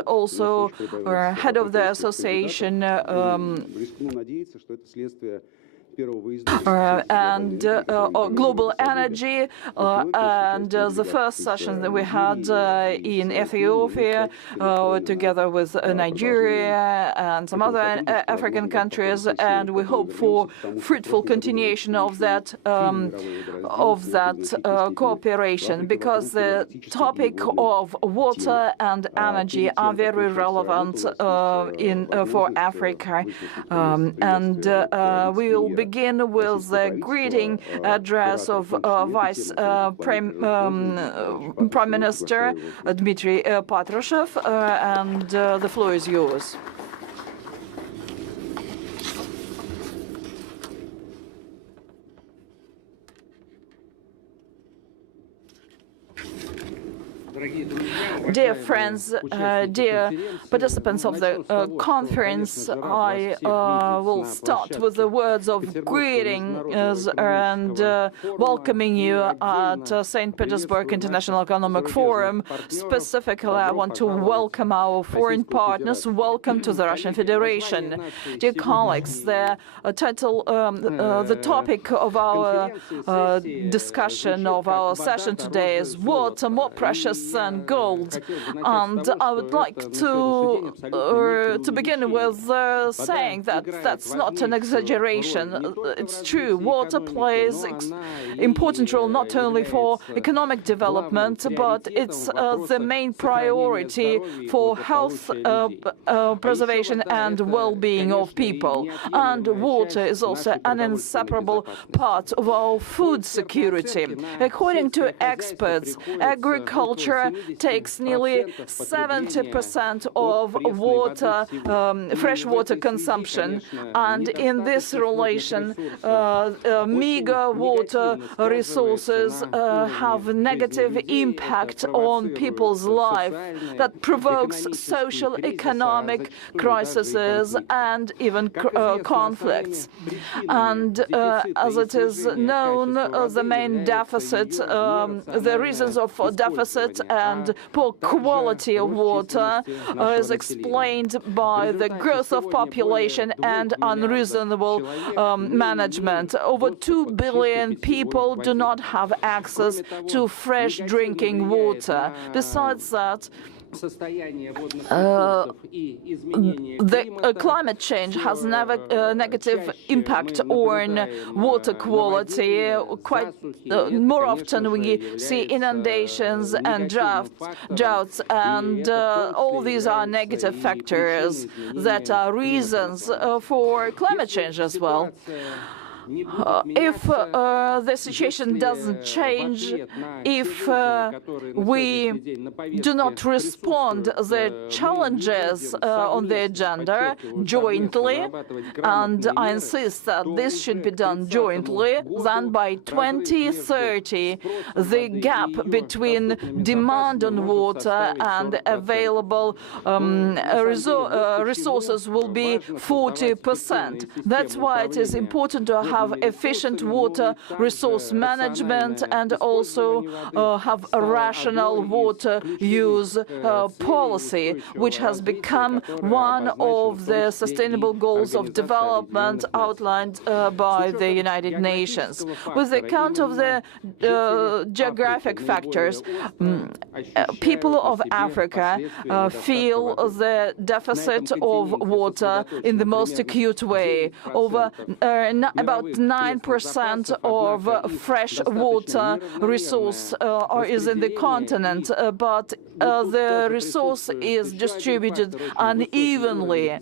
also head of the association global energy, and the first session that we had in Ethiopia together with Nigeria and some other African countries, and we hope for fruitful continuation of that cooperation, because the topic of water and energy are very relevant for Africa, and we will begin with the greeting address of Vice Prime Minister Dmitry Patrushev, and the floor is yours. Dear friends, dear participants of the conference, I will start with the words of greetings and welcoming you at St. Petersburg International Economic Forum. Specifically, I want to welcome our foreign partners. Welcome to the Russian Federation. Dear colleagues, the topic of our discussion, of our session today is water, more precious than gold. And I would like to begin with saying that that's not an exaggeration. It's true. Water plays important role not only for economic development, but it's the main priority for health preservation and well-being of people. And water is also an inseparable part of our food security. According to experts, agriculture takes nearly 70% of water, fresh water consumption, and in this relation, meager water resources have a negative impact on people's life that provokes social, economic crises and even conflicts. And as it is known, the main deficit, the reasons of deficit and poor quality of water is explained by the growth of population and unreasonable management. Over 2 billion people do not have access to fresh drinking water. Besides that, the climate change has a negative impact on water quality. Quite more often we see inundations and droughts, and all these are negative factors that are reasons for climate change as well. If the situation doesn't change, if we do not respond to the challenges on the agenda jointly, and I insist that this should be done jointly, then by 2030, the gap between demand on water and available resources will be 40%. That's why it is important to have efficient water resource management and also have a rational water use policy, which has become one of the sustainable goals of development outlined by the United Nations. With the account of the geographic factors, people of Africa feel the deficit of water in the most acute way. About 9% of fresh water resource is in the continent, but the resource is distributed unevenly.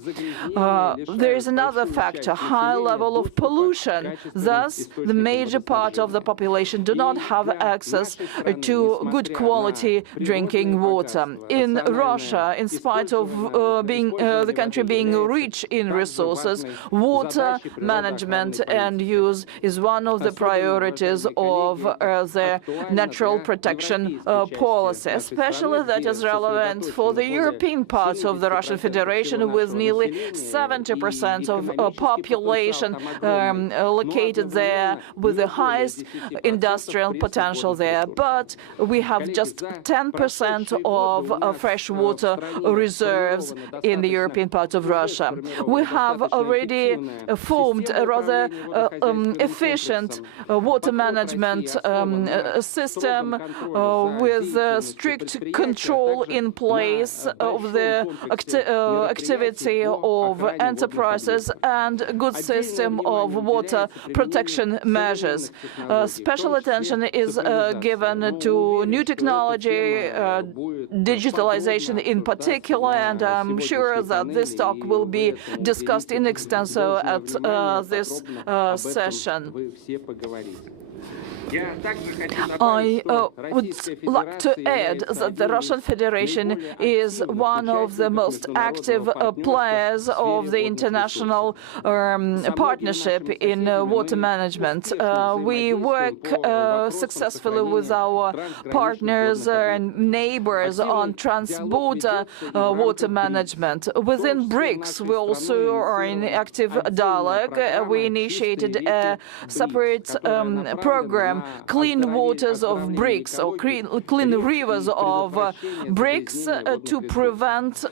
There is another factor, high level of pollution. Thus, the major part of the population do not have access to good quality drinking water. In Russia, in spite of the country being rich in resources, water management and use is one of the priorities of the natural protection policy. Especially that is relevant for the European parts of the Russian Federation, with nearly 70% of population located there, with the highest industrial potential there. But we have just 10% of freshwater reserves in the European part of Russia. We have already formed a rather efficient water management system with strict control in place of the activity of enterprises and a good system of water protection measures. Special attention is given to new technology, digitalization in particular, and I'm sure that this talk will be discussed in extenso at this session. I would like to add that the Russian Federation is one of the most active players of the international partnership in water management. We work successfully with our partners and neighbors on trans-border water management. Within BRICS, we also are in active dialogue. We initiated a separate program, Clean Waters of BRICS, or Clean Rivers of BRICS, to prevent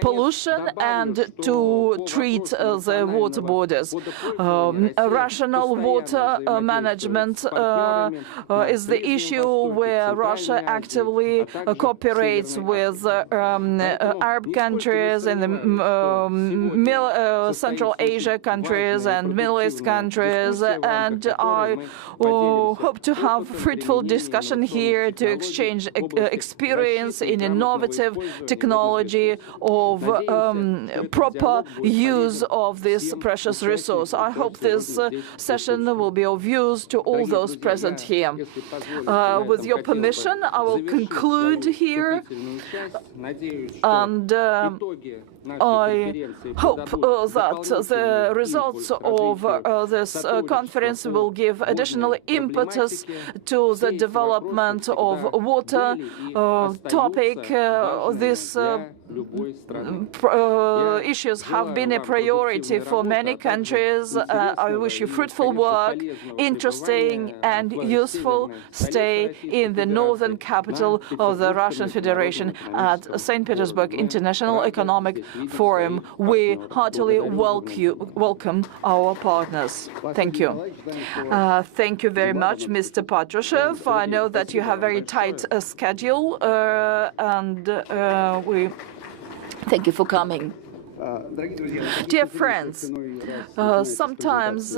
pollution and to treat the water borders. Rational water management is the issue where Russia actively cooperates with Arab countries and the Central Asia countries and Middle East countries, and I hope to have fruitful discussion here to exchange experience in innovative technology of proper use of this precious resource. I hope this session will be of use to all those present here. With your permission, I will conclude here, and I hope that the results of this conference will give additional impetus to the development of water topic. These issues have been a priority for many countries. I wish you fruitful work, interesting and useful stay in the northern capital of the Russian Federation at St. Petersburg International Economic Forum. We heartily welcome our partners. Thank you. Thank you very much, Mr. Patrushev. I know that you have a very tight schedule, and we thank you for coming. Dear friends, sometimes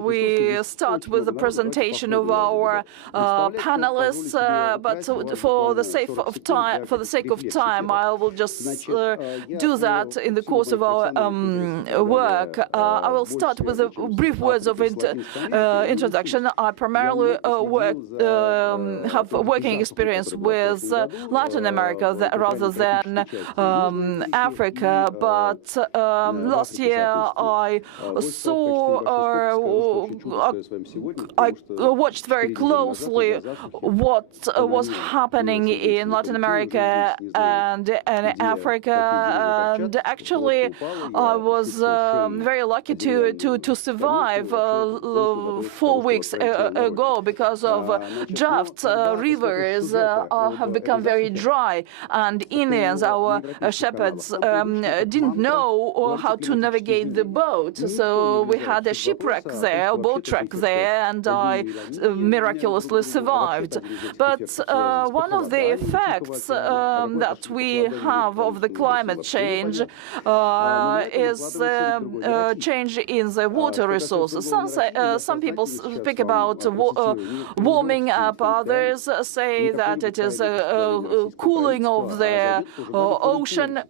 we start with the presentation of our panelists, but for the sake of time, I will just do that in the course of our work. I will start with a brief words of introduction. I primarily have working experience with Latin America rather than Africa. But last year I watched very closely what was happening in Latin America and Africa, and actually I was very lucky to survive 4 weeks ago because of drought. Rivers have become very dry, and Indians, our shepherds, didn't know how to navigate the boat, so we had a shipwreck there, a boat wreck there, and I miraculously survived. But one of the effects that we have of the climate change is change in the water resources. Some people speak about warming up, others say that it is a cooling of the ocean,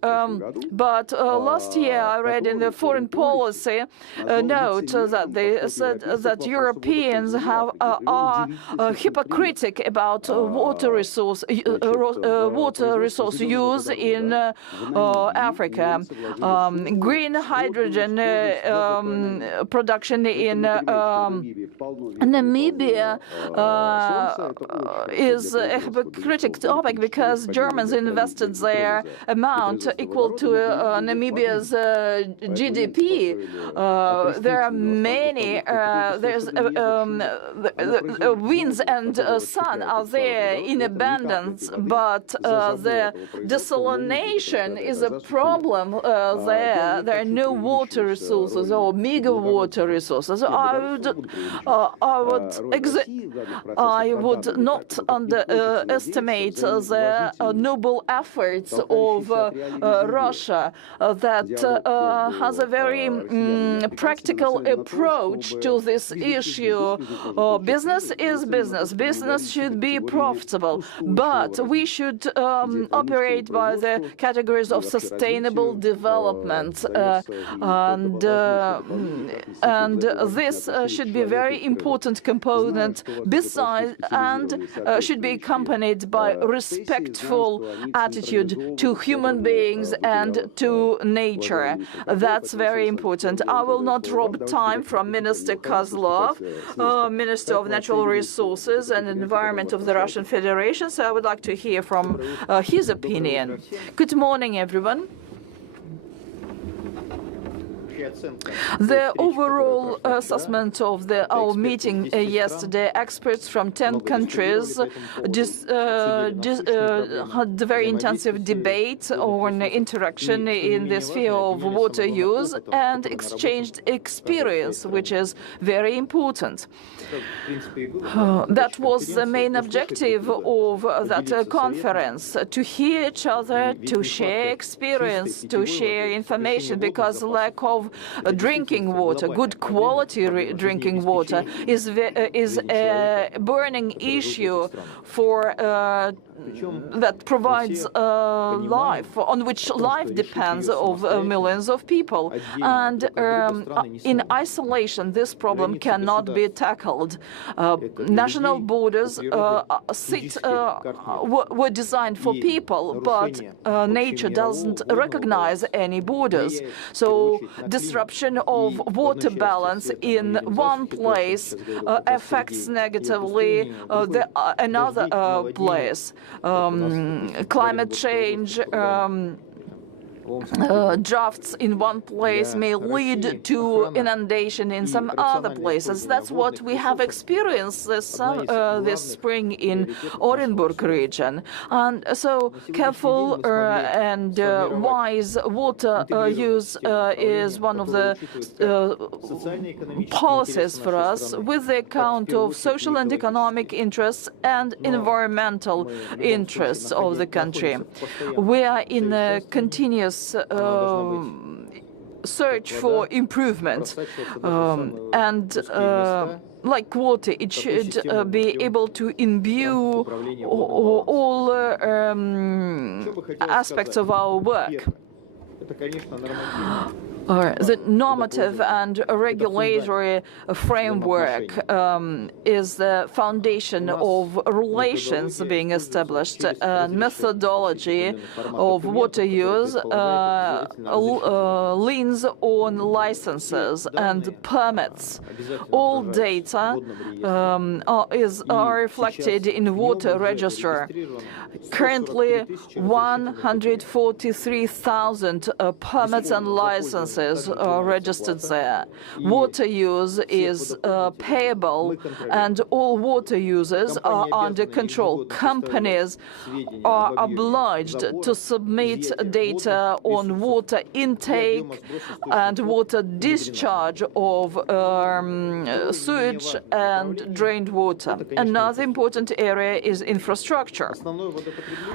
but last year I read in the foreign policy note that they said that Europeans are hypocritical about water resource use in Africa. Green hydrogen production in Namibia is a hypocritical topic because Germans invested their amount equal to Namibia's GDP. There are many, there's winds and sun are there in abundance, but the desalination is a problem there. There are no water resources or mega water resources. I would not underestimate the noble efforts of Russia that has a very practical approach to this issue. Business is business. Business should be profitable, but we should operate by the categories of sustainable development, and this should be a very important component. Besides, and should be accompanied by respectful attitude to human beings and to nature. That's very important. I will not rob time from Minister Kozlov, Minister of Natural Resources and Environment of the Russian Federation, so I would like to hear from his opinion. Good morning, everyone. The overall assessment of our meeting yesterday, experts from 10 countries had a very intensive debate on interaction in the sphere of water use and exchanged experience, which is very important. That was the main objective of that conference, to hear each other, to share experience, to share information, because lack of drinking water, good quality drinking water, is a burning issue for that provides life, on which life depends of millions of people. And in isolation, this problem cannot be tackled. National borders were designed for people, but nature doesn't recognize any borders. So disruption of water balance in one place affects negatively another place. Climate change, drafts in one place may lead to inundation in some other places. That's what we have experienced this spring in Orenburg region. And so careful and wise water use is one of the policies for us, with the account of social and economic interests and environmental interests of the country. We are in a continuous search for improvement, and like water, it should be able to imbue all aspects of our work. The normative and regulatory framework is the foundation of relations being established. Methodology of water use leans on licenses and permits. All data are reflected in the water register. Currently, 143,000 permits and licenses are registered there. Water use is payable, and all water users are under control. Companies are obliged to submit data on water intake and water discharge of sewage and drained water. Another important area is infrastructure.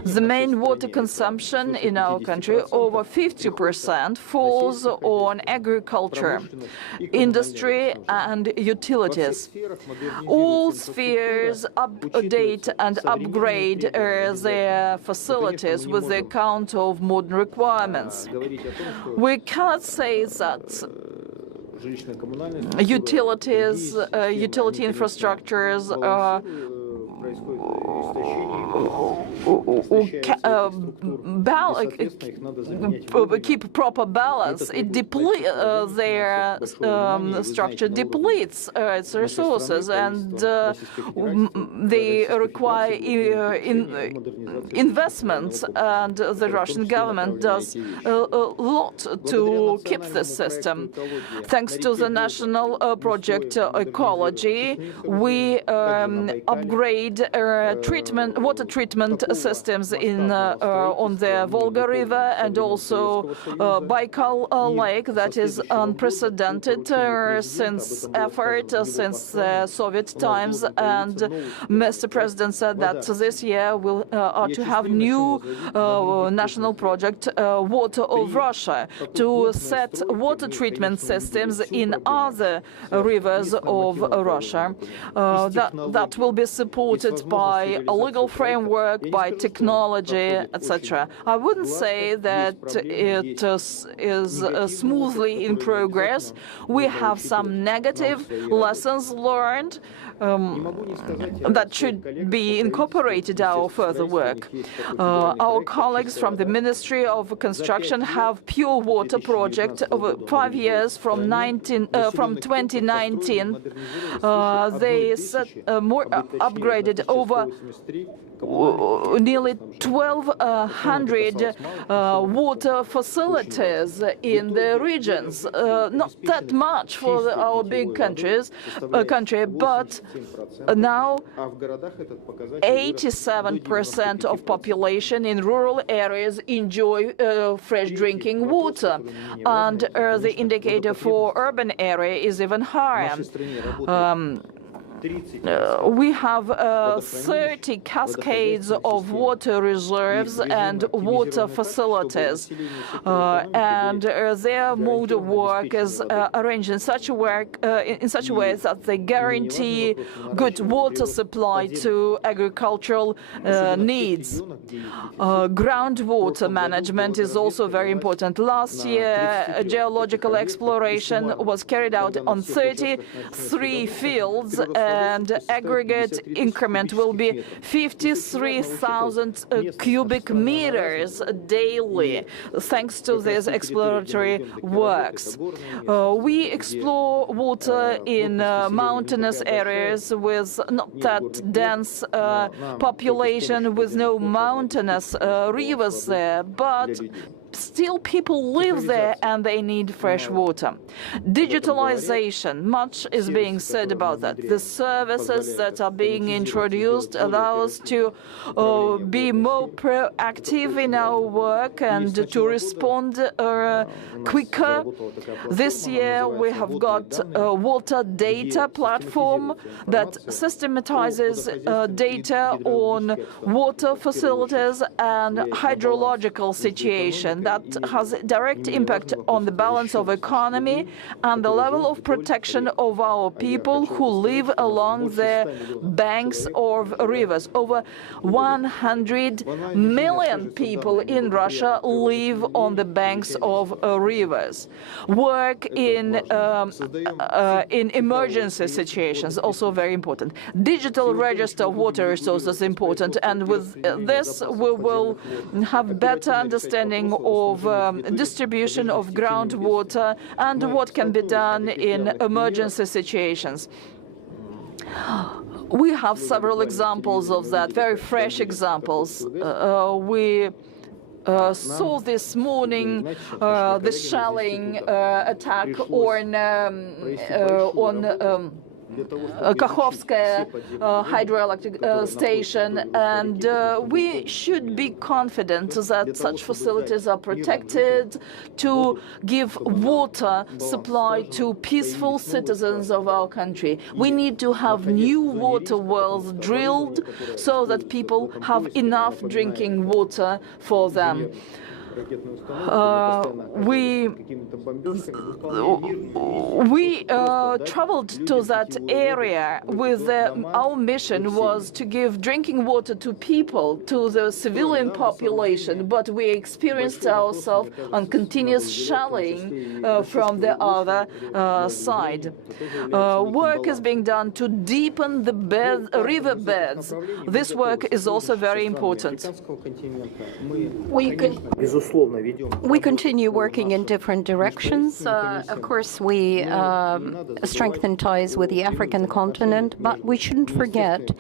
The main water consumption in our country, over 50%, falls on agriculture, industry and utilities. All spheres update and upgrade their facilities with the account of modern requirements. We cannot say that utility infrastructures keep proper balance. It their structure depletes its resources, and they require investments, and the Russian government does a lot to keep this system. Thanks to the national project Ecology, we upgrade water treatment systems on the Volga River and also Baikal Lake. That is unprecedented since since the Soviet times. And Mr. President said that this year we are to have new national project, Water of Russia, to set water treatment systems in other rivers of Russia. That will be supported by a legal framework, by technology, etc. I wouldn't say that it is smoothly in progress. We have some negative lessons learned that should be incorporated in our further work. Our colleagues from the Ministry of Construction have pure water project over 5 years from 2019. They upgraded over nearly 1,200 water facilities in the regions. Not that much for our big country, but now 87% of population in rural areas enjoy fresh drinking water, and the indicator for urban area is even higher. We have 30 cascades of water reserves and water facilities, and their mode of work is arranged in such a way that they guarantee good water supply to agricultural needs. Groundwater management is also very important. Last year, a geological exploration was carried out on 33 fields, and aggregate increment will be 53,000 cubic meters daily, thanks to these exploratory works. We explore water in mountainous areas with not that dense population, with no mountainous rivers there, but still people live there and they need fresh water. Digitalization, much is being said about that. The services that are being introduced allow us to be more proactive in our work and to respond quicker. This year we have got a water data platform that systematizes data on water facilities and hydrological situation. That has a direct impact on the balance of economy and the level of protection of our people who live along the banks of rivers. Over 100 million people in Russia live on the banks of rivers. Work in emergency situations, also very important. Digital register of water resources important, and with this we will have better understanding of distribution of groundwater and what can be done in emergency situations. We have several examples of that, very fresh examples. We saw this morning the shelling attack on Kakhovskaya hydroelectric station, and we should be confident that such facilities are protected to give water supply to peaceful citizens of our country. We need to have new water wells drilled so that people have enough drinking water for them. we traveled to that area with our mission was to give drinking water to people, to the civilian population, but we experienced ourselves on continuous shelling from the other side. Work is being done to deepen the river beds. This work is also very important. We continue working in different directions. Of course, we strengthen ties with the African continent, but we shouldn't forget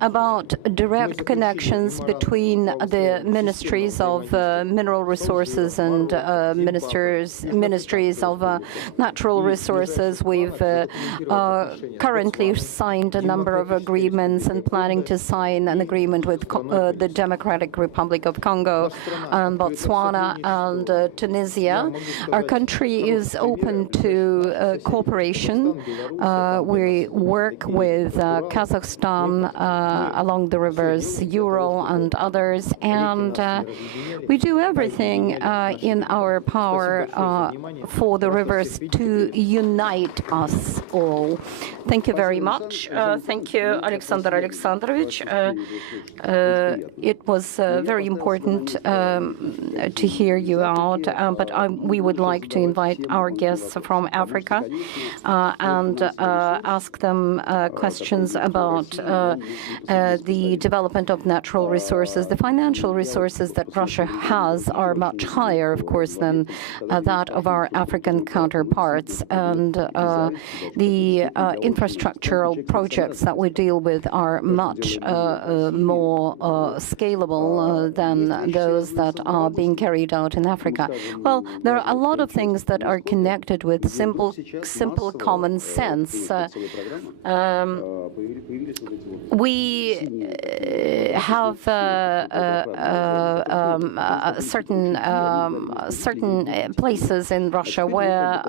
about direct connections between the ministries of mineral resources and ministries of natural resources. We've currently signed a number of agreements and planning to sign an agreement with the Democratic Republic of Congo, Botswana, and Tunisia. Our country is open to cooperation. We work with Kazakhstan along the rivers Ural and others, and we do everything in our power for the rivers to unite us all. Thank you very much. Thank you, Alexander Alexandrovich. It was very important to hear you out, but we would like to invite our guests from Africa and ask them questions about the development of natural resources. The financial resources that Russia has are much higher, of course, than that of our African counterparts, and the infrastructural projects that we deal with are much more scalable than those that are being carried out in Africa. Well, there are a lot of things that are connected with simple common sense. We have certain places in Russia where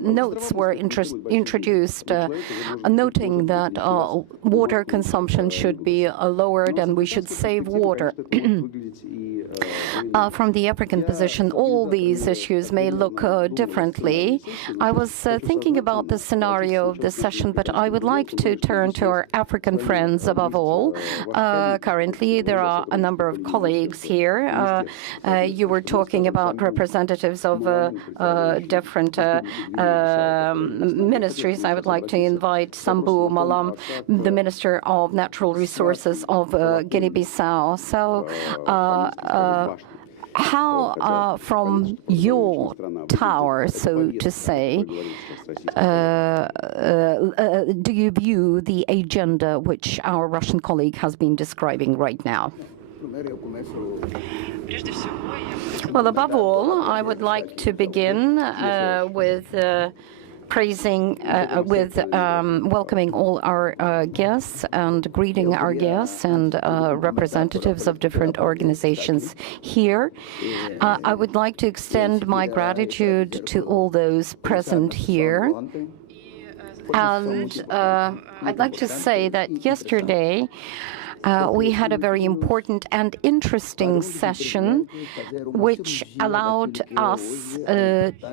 notes were introduced noting that water consumption should be lowered and we should save water. From the African position, all these issues may look differently. I was thinking about the scenario of this session, but I would like to turn to our African friends above all. Currently, there are a number of colleagues here. You were talking about representatives of different ministries. I would like to invite Sambou Malam, the Minister of Natural Resources of Guinea-Bissau. So, how, from your tower, so to say, do you view the agenda which our Russian colleague has been describing right now? Well, above all, I would like to begin with welcoming all our guests and greeting our guests and representatives of different organizations here. I would like to extend my gratitude to all those present here. And I'd like to say that yesterday we had a very important and interesting session which allowed us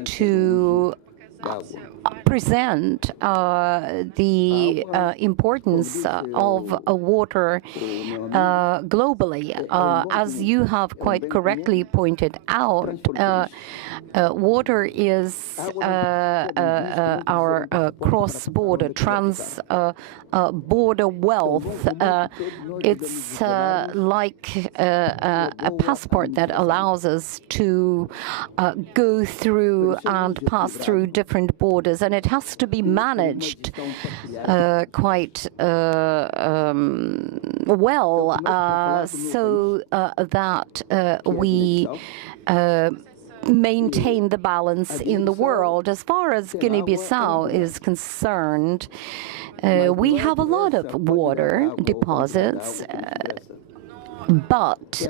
to present the importance of water globally. As you have quite correctly pointed out, water is our cross-border, trans-border wealth. It's like a passport that allows us to go through and pass through different borders, and it has to be managed quite well, so that we maintain the balance in the world. As far as Guinea-Bissau is concerned, we have a lot of water deposits, but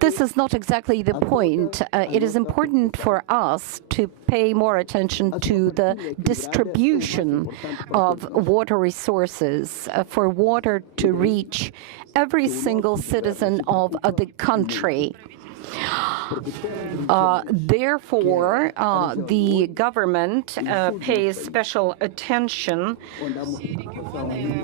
This is not exactly the point. It is important for us to pay more attention to the distribution of water resources, for water to reach every single citizen of the country. Therefore, the government pays special attention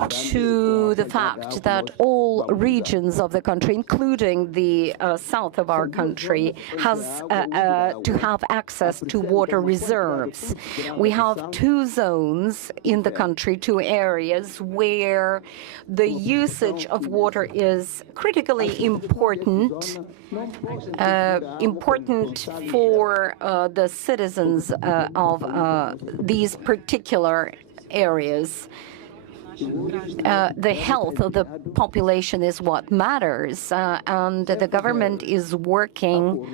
to the fact that all regions of the country, including the south of our country, has to have access to water reserves. We have two zones in the country, two areas where the usage of water is critically important. Important for the citizens of these particular areas. The health of the population is what matters, and the government is working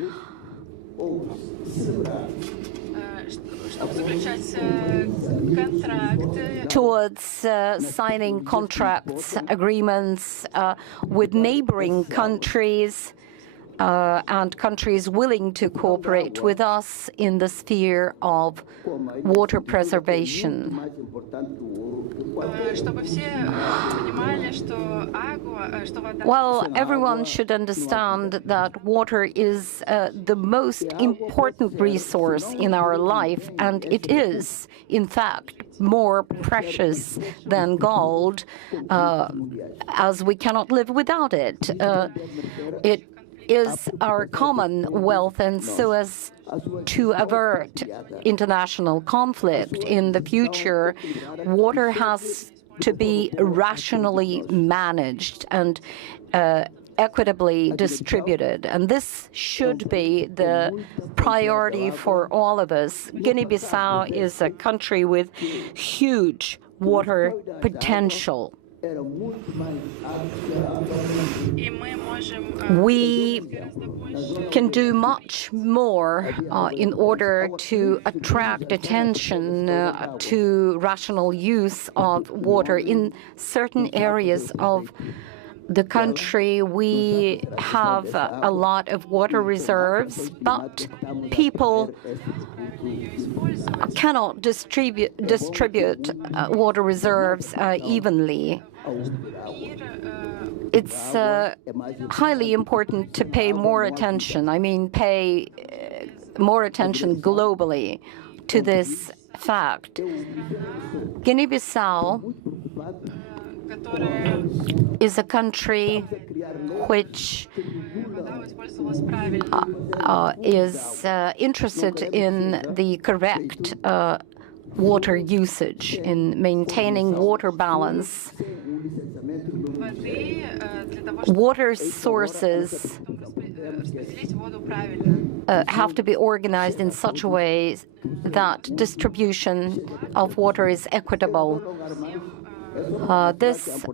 towards signing contracts, agreements with neighboring countries and countries willing to cooperate with us in the sphere of water preservation. Well, everyone should understand that water is the most important resource in our life, and it is, in fact, more precious than gold, as we cannot live without it. It is our common wealth, and so as to avert international conflict in the future, water has to be rationally managed and equitably distributed. And this should be the priority for all of us. Guinea-Bissau is a country with huge water potential. We can do much more in order to attract attention to rational use of water. In certain areas of the country, we have a lot of water reserves, but people cannot distribute water reserves evenly. It's highly important to pay more attention, pay more attention globally to this fact. Guinea-Bissau is a country which is interested in the correct water usage, in maintaining water balance. Water sources have to be organized in such a way that distribution of water is equitable. This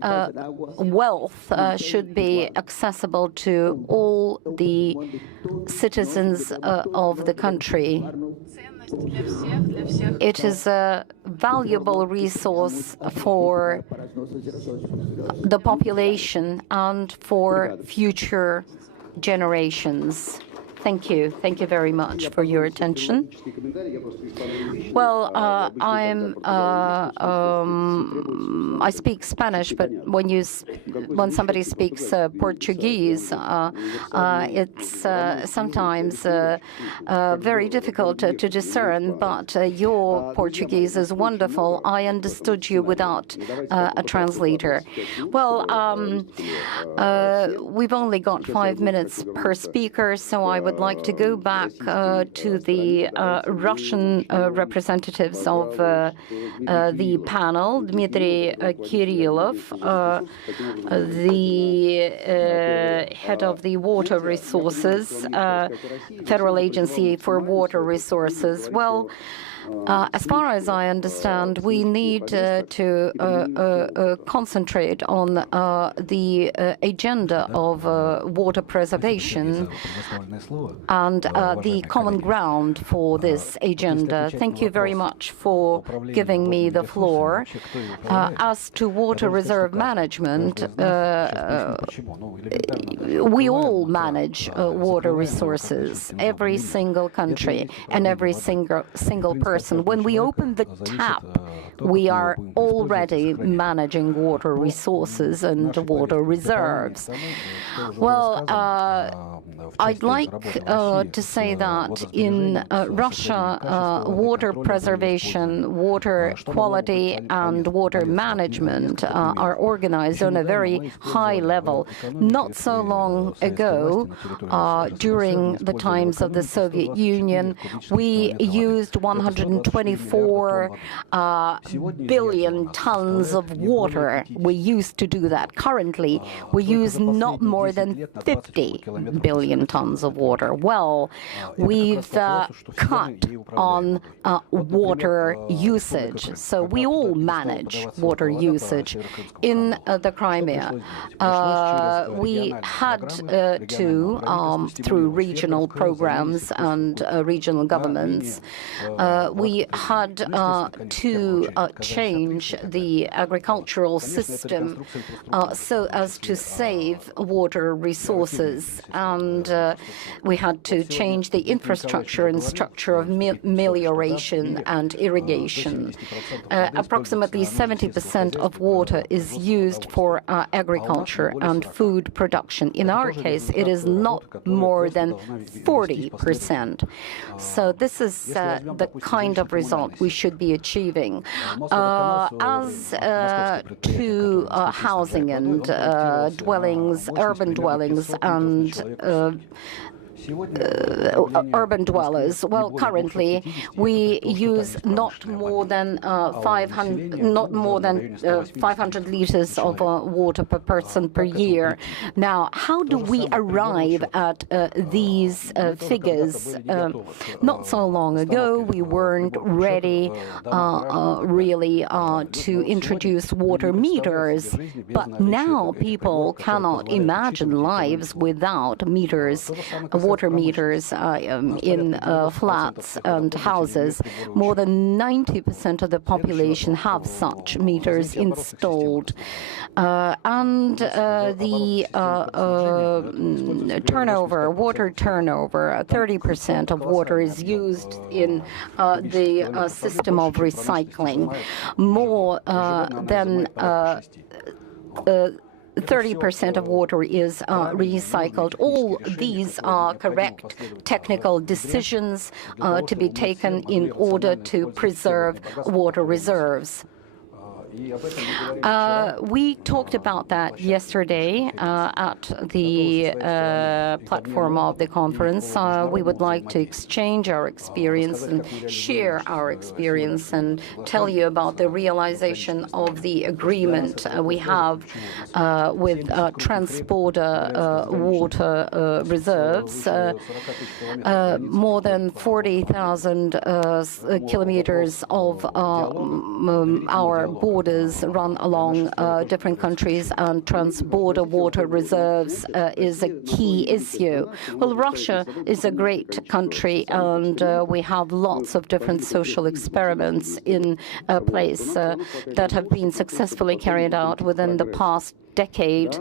wealth should be accessible to all the citizens of the country. It is a valuable resource for the population and for future generations. Thank you. Thank you very much for your attention. Well, I speak Spanish, but when somebody speaks Portuguese, it's sometimes very difficult to discern. But your Portuguese is wonderful. I understood you without a translator. Well, we've only got 5 minutes per speaker, so I would like to go back to the Russian representatives of the panel, Dmitry Kirillov, the head of the Water Resources, Federal Agency for Water Resources. Well, As far as I understand, we need to concentrate on the agenda of water preservation and the common ground for this agenda. Thank you very much for giving me the floor. As to water reserve management, we all manage water resources, every single country and every single person. When we open the tap, we are already managing water resources and water reserves. Well, I'd like to say that in Russia, water preservation, water quality, and water management are organized on a very high level. Not so long ago, during the times of the Soviet Union, we used 124 billion tons of water. We used to do that. Currently, we use not more than 50 billion tons of water. Well, we've cut on water usage. So we all manage water usage. In the Crimea, we had to, through regional programs and regional governments, we had to change the agricultural system so as to save water resources. And we had to change the infrastructure and structure of melioration and irrigation. Approximately 70% of water is used for agriculture and food production. In our case, it is not more than 40%. So this is the kind of result we should be achieving. As to housing and dwellings, urban dwellings and urban dwellers. Well, currently we use not more than 500 liters of water per person per year. Now, how do we arrive at these figures? Not so long ago, we weren't ready really to introduce water meters, but now people cannot imagine lives without meters, water meters in flats and houses. More than 90% of the population have such meters installed. And the turnover, water turnover, 30% of water is used in the system of recycling. More than 30% of water is recycled. All these are correct technical decisions to be taken in order to preserve water reserves. We talked about that yesterday at the platform of the conference. We would like to exchange our experience and share our experience and tell you about the realization of the agreement we have with transporter water reserves. More than 40,000 kilometers of our borders run along different countries, and transborder water reserves is a key issue. Well, Russia is a great country, and we have lots of different social experiments in place that have been successfully carried out within the past decade.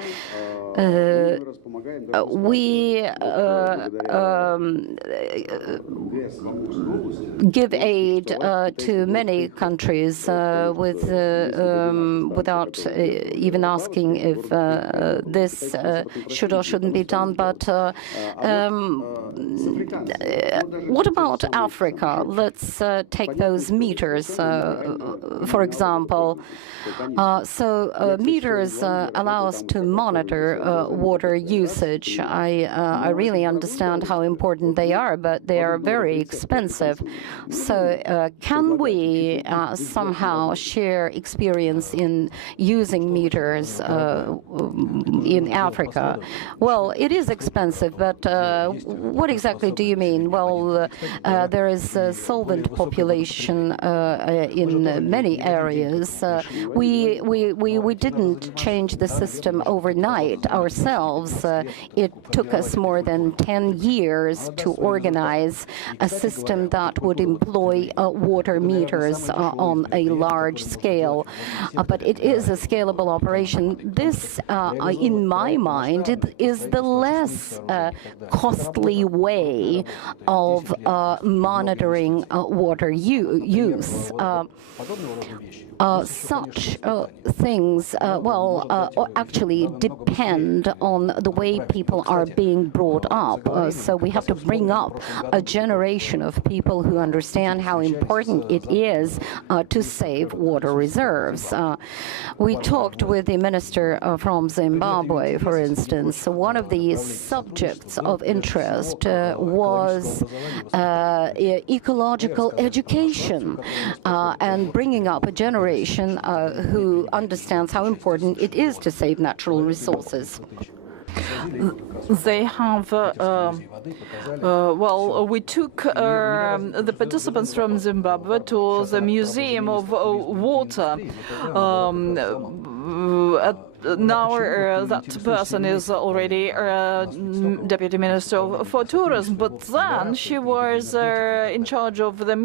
We give aid to many countries without even asking if this should or shouldn't be done. But what about Africa? Let's take those meters, for example. Meters allow us to monitor water usage. I really understand how important they are, but they are very expensive. So can we somehow share experience in using meters in Africa? Well, it is expensive, but what exactly do you mean? Well, there is a solvent population in many areas. We didn't change the system overnight ourselves. It took us more than 10 years to organize a system that would employ water meters on a large scale. But it is a scalable operation. This, in my mind, is the less costly way of monitoring water use. Such things, actually depend on the way people are being brought up. So we have to bring up a generation of people who understand how important it is to save water reserves. We talked with the minister from Zimbabwe, for instance. One of the subjects of interest was ecological education and bringing up a generation who understands how important it is to save natural resources. They have, we took the participants from Zimbabwe to the Museum of Water. Now that person is already Deputy Minister for Tourism, but then she was in charge of the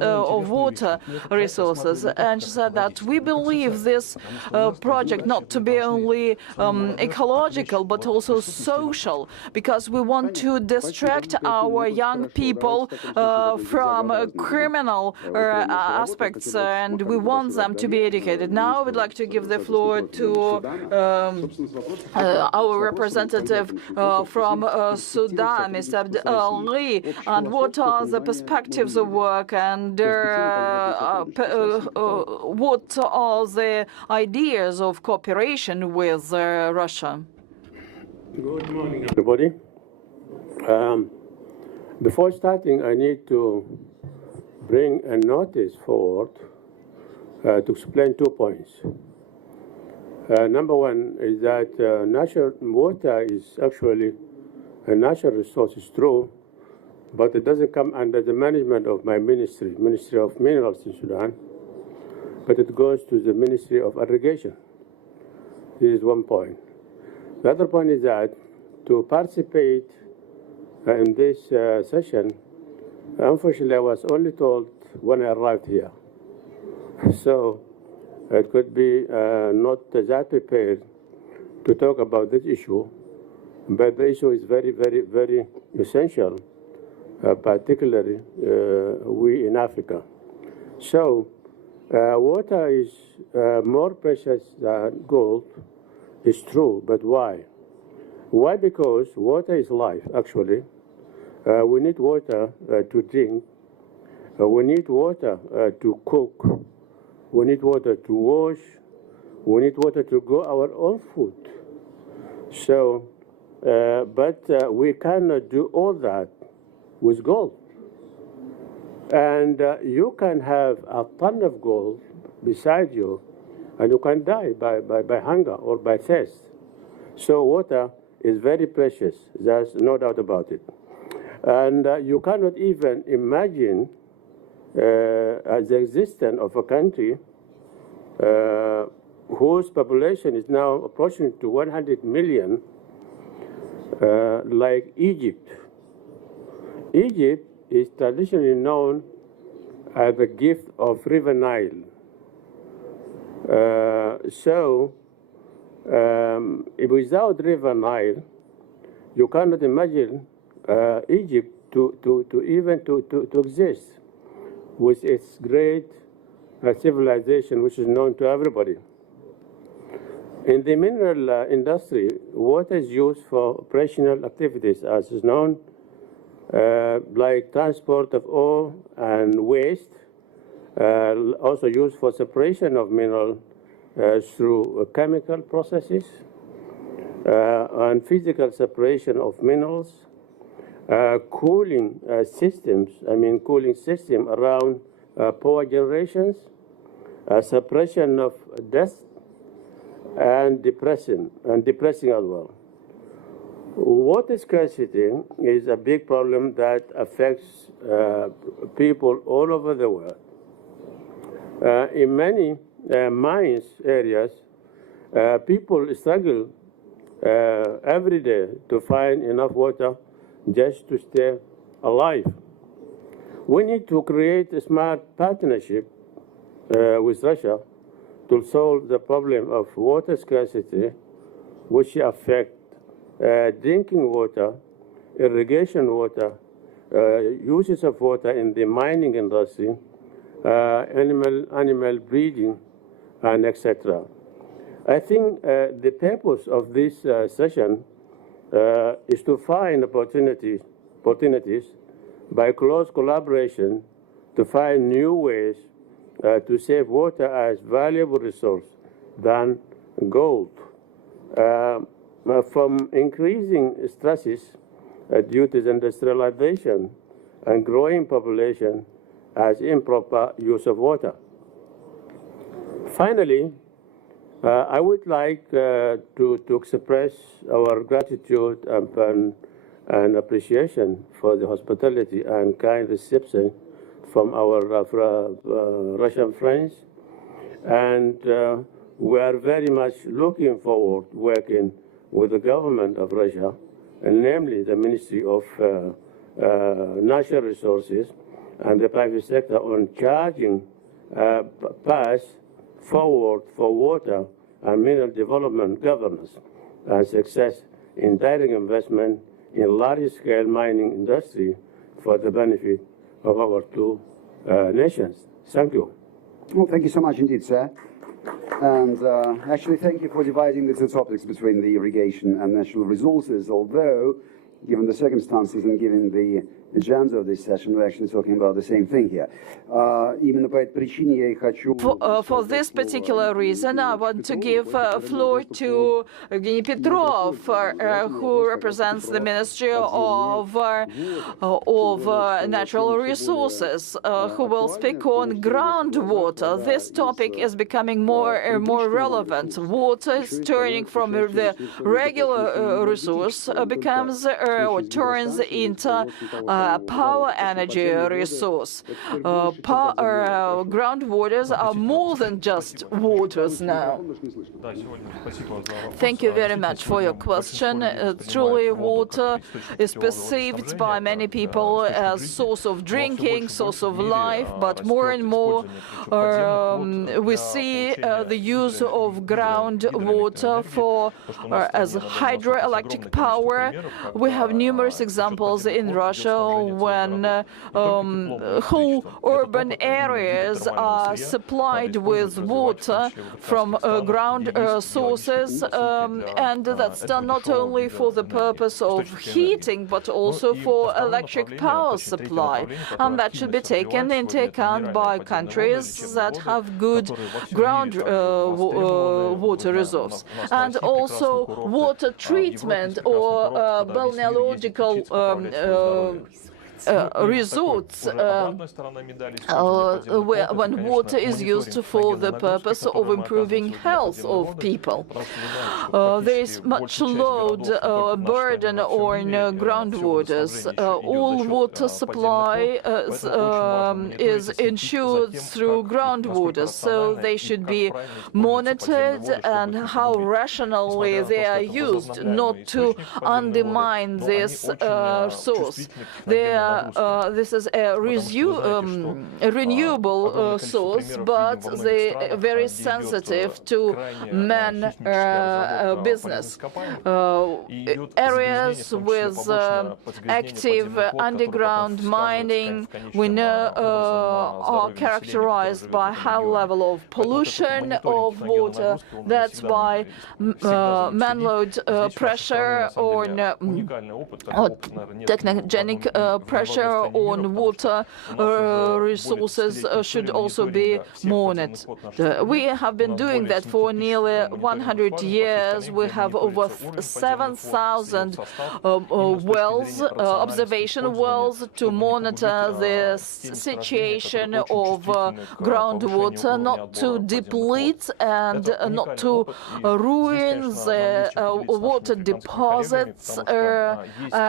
of Water Resources, and she said that we believe this project not to be only ecological but also social, because we want to distract our young people from criminal aspects, and we want them to be educated. Now I would like to give the floor to our representative from Sudan, Mr. Ali, and what are the perspectives of work, and what are the ideas of cooperation with Russia? Good morning, everybody. Before starting, I need to bring a notice forward to explain 2 points. Number one is that water is actually a natural resource, it's true, but it doesn't come under the management of my ministry, Ministry of Minerals in Sudan, but it goes to the Ministry of Irrigation. This is one point. The other point is that to participate in this session, unfortunately, I was only told when I arrived here. So it could be not that prepared to talk about this issue, but the issue is very, very, very essential, particularly we in Africa. So water is more precious than gold. It's true, but why? Why? Because water is life, actually. We need water to drink. We need water to cook. We need water to wash. We need water to grow our own food. So, but we cannot do all that with gold. And you can have a ton of gold beside you, and you can die by hunger or by thirst. So water is very precious. There's no doubt about it. And you cannot even imagine the existence of a country whose population is now approaching to 100 million, like Egypt. Egypt is traditionally known as the gift of River Nile. Without River Nile, you cannot imagine Egypt to exist with its great civilization, which is known to everybody. In the mineral industry, water is used for operational activities, as is known, like transport of ore and waste, also used for separation of mineral through chemical processes, on physical separation of minerals, cooling systems, cooling system around power generations, suppression of dust, and depressing as well. Water scarcity is a big problem that affects people all over the world. In many mines areas, people struggle every day to find enough water just to stay alive. We need to create a smart partnership with Russia to solve the problem of water scarcity, which affect drinking water, irrigation water, uses of water in the mining industry, animal breeding, and etc. I think the purpose of this session is to find opportunities by close collaboration to find new ways to save water as valuable resource than gold. From increasing stresses due to industrialization and growing population as improper use of water. Finally, I would like to express our gratitude and appreciation for the hospitality and kind reception from our Russian friends. And we are very much looking forward working with the government of Russia, and namely the Ministry of Natural Resources and the private sector on charging paths forward for water and mineral development governance and success in direct investment in large-scale mining industry for the benefit of our two nations. Thank you. Well, thank you so much indeed, sir. And actually, thank you for dividing the two topics between the irrigation and natural resources, although, given the circumstances and given the agenda of this session, we're actually talking about the same thing here. For this particular reason, I want to give floor to Evgeny Petrov, who represents the Ministry of Natural Resources, who will speak on groundwater. This topic is becoming more and more relevant. Water is turning from the regular resource becomes or turns into power energy resource. Groundwaters are more than just waters now. Thank you very much for your question. Truly, water is perceived by many people as source of drinking, source of life, but more and more we see the use of groundwater for as hydroelectric power. We have numerous examples in Russia when whole urban areas are supplied with water from ground sources, and that's done not only for the purpose of heating, but also for electric power supply. And that should be taken into account by countries that have good ground water resource. And also water treatment or balneological resorts when water is used for the purpose of improving health of people. There is much load burden on groundwaters. All water supply is ensured through groundwater, so they should be monitored and how rationally they are used, not to undermine this source. This is a renewable source, but they're very sensitive to man business. Areas with active underground mining, we know, are characterized by high level of pollution of water. That's why man-load pressure or technogenic pressure pressure on water resources should also be monitored. We have been doing that for nearly 100 years. We have over 7,000 wells, observation wells, to monitor the situation of groundwater, not to deplete and not to ruin the water deposits.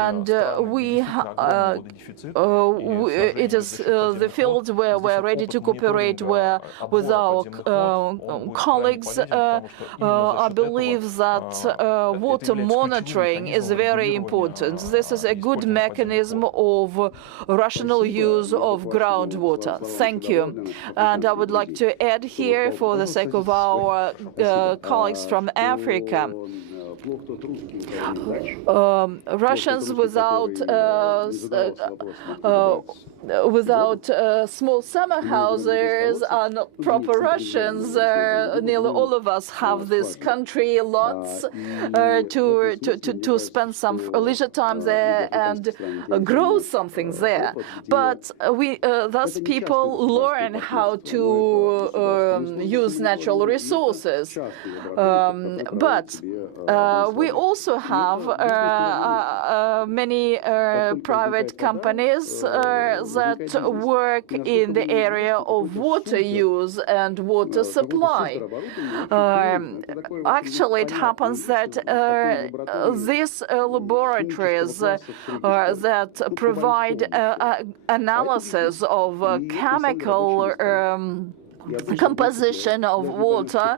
And it is the field where we're ready to cooperate with our colleagues. I believe that water monitoring is very important. This is a good mechanism of rational use of groundwater. Thank you. And I would like to add here, for the sake of our colleagues from Africa, Russians without small summer houses are not proper Russians. Nearly all of us have these country lots to spend some leisure time there and grow something there. But thus people learn how to use natural resources. But we also have many private companies that work in the area of water use and water supply. Actually, it happens that these laboratories that provide analysis of chemical composition of water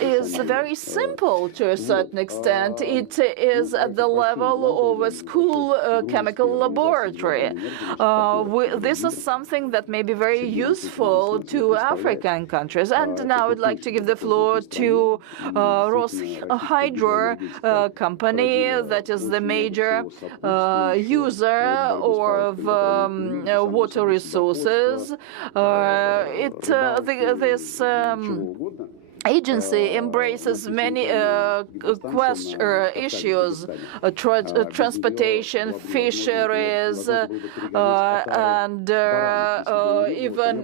is very simple to a certain extent. It is at the level of a school chemical laboratory. This is something that may be very useful to African countries. And now I would like to give the floor to Hydro company, that is the major user of water resources. This agency embraces many issues: transportation, fisheries, and even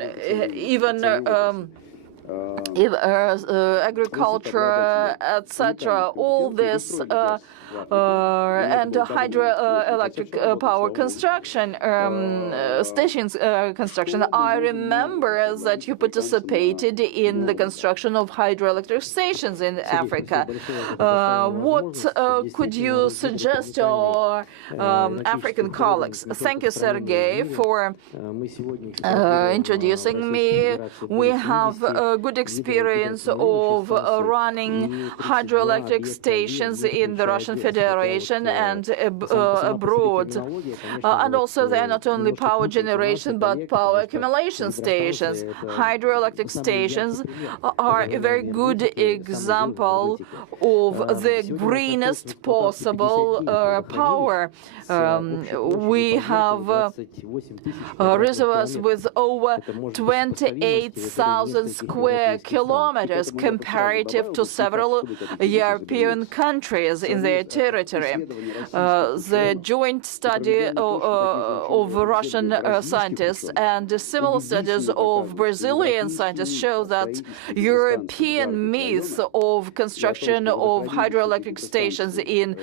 agriculture, etc. All this and hydroelectric power construction, stations construction. I remember that you participated in the construction of hydroelectric stations in Africa. What could you suggest to our African colleagues? Thank you, Sergei, for introducing me. We have a good experience of running hydroelectric stations in the Russian Federation and abroad. And also they are not only power generation but power accumulation stations. Hydroelectric stations are a very good example of the greenest possible power. We have reservoirs with over 28,000 square kilometers comparative to several European countries in their territory. The joint study of Russian scientists and similar studies of Brazilian scientists show that European myth of construction of hydroelectric stations in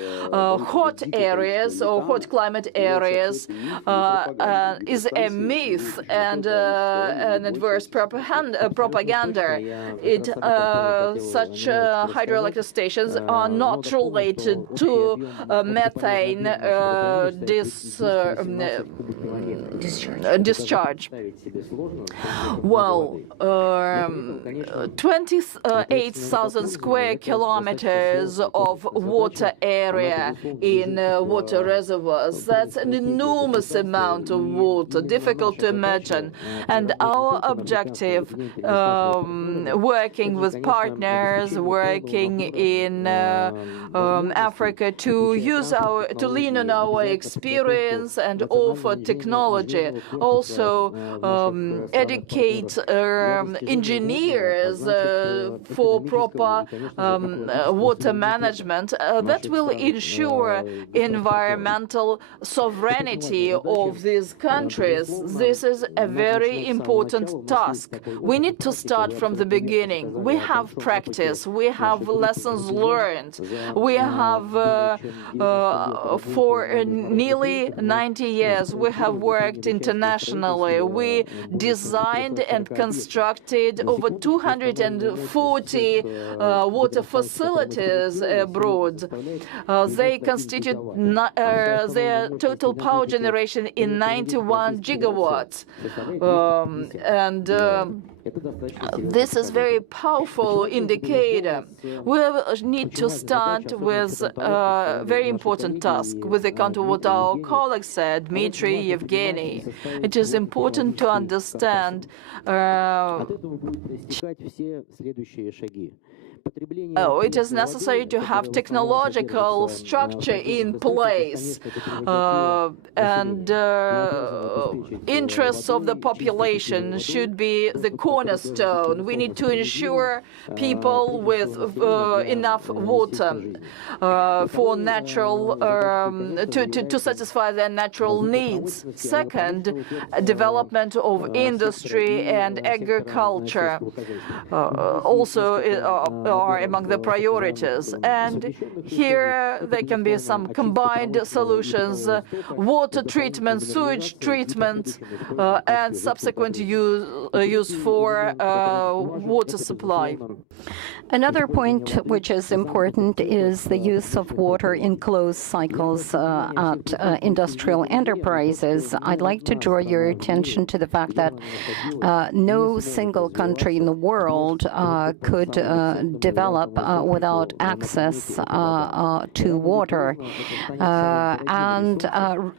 hot areas or hot climate areas is a myth and an adverse propaganda. Such hydroelectric stations are not related to methane discharge. Well, 28,000 square kilometers of water area in water reservoirs. That's an enormous amount of water, difficult to imagine. And our objective, working with partners, working in Africa, Africa to lean on our experience and offer technology. Also, educate engineers for proper water management that will ensure environmental sovereignty of these countries. This is a very important task. We need to start from the beginning. We have practice. We have lessons learned. We have, for nearly 90 years, we have worked internationally. We designed and constructed over 240 water facilities abroad. They constitute their total power generation in 91 gigawatts. This is very powerful indicator. We need to start with a very important task with account of what our colleagues said, Dmitry, Yevgeny. It is important to understand it is necessary to have technological structure in place, and interests of the population should be the cornerstone. We need to ensure people with enough water for natural to satisfy their natural needs. Second, development of industry and agriculture also are among the priorities. And here there can be some combined solutions, water treatment, sewage treatment, and subsequent use for water supply. Another point which is important is the use of water in closed cycles at industrial enterprises. I'd like to draw your attention to the fact that no single country in the world could develop without access to water. And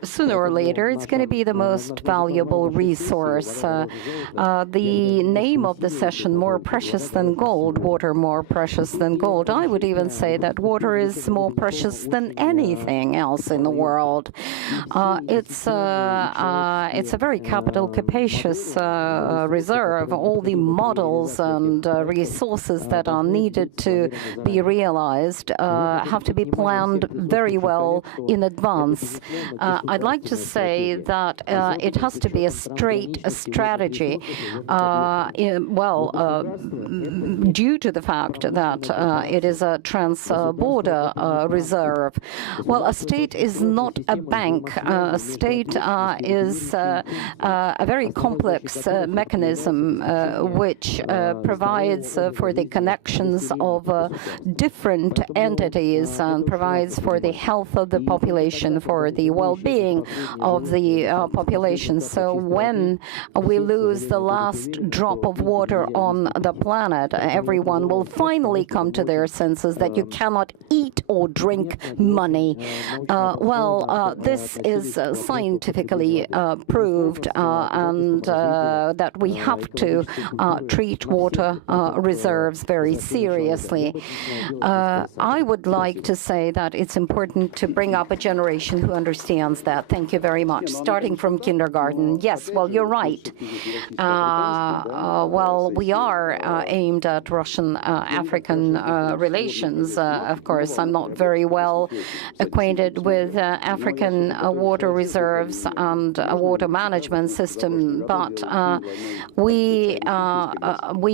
sooner or later, it's going to be the most valuable resource. The name of the session, More Precious Than Gold, Water More Precious Than Gold. I would even say that water is more precious than anything else in the world. It's a very capital capacious reserve. All the models and resources that are needed to be realized have to be planned very well in advance. I'd like to say that it has to be a strategy, due to the fact that it is a trans-border reserve. Well, a state is not a bank. A state is a very complex mechanism which provides for the connections of different entities and provides for the health of the population, for the well-being of the population. So when we lose the last drop of water on the planet, everyone will finally come to their senses that you cannot eat or drink money. This is scientifically proved, and that we have to treat water reserves very seriously. I would like to say that it's important to bring up a generation who understands that. Thank you very much. Starting from kindergarten. Yes, well, you're right. We are aimed at Russian-African relations. Of course, I'm not very well acquainted with African water reserves and a water management system, but we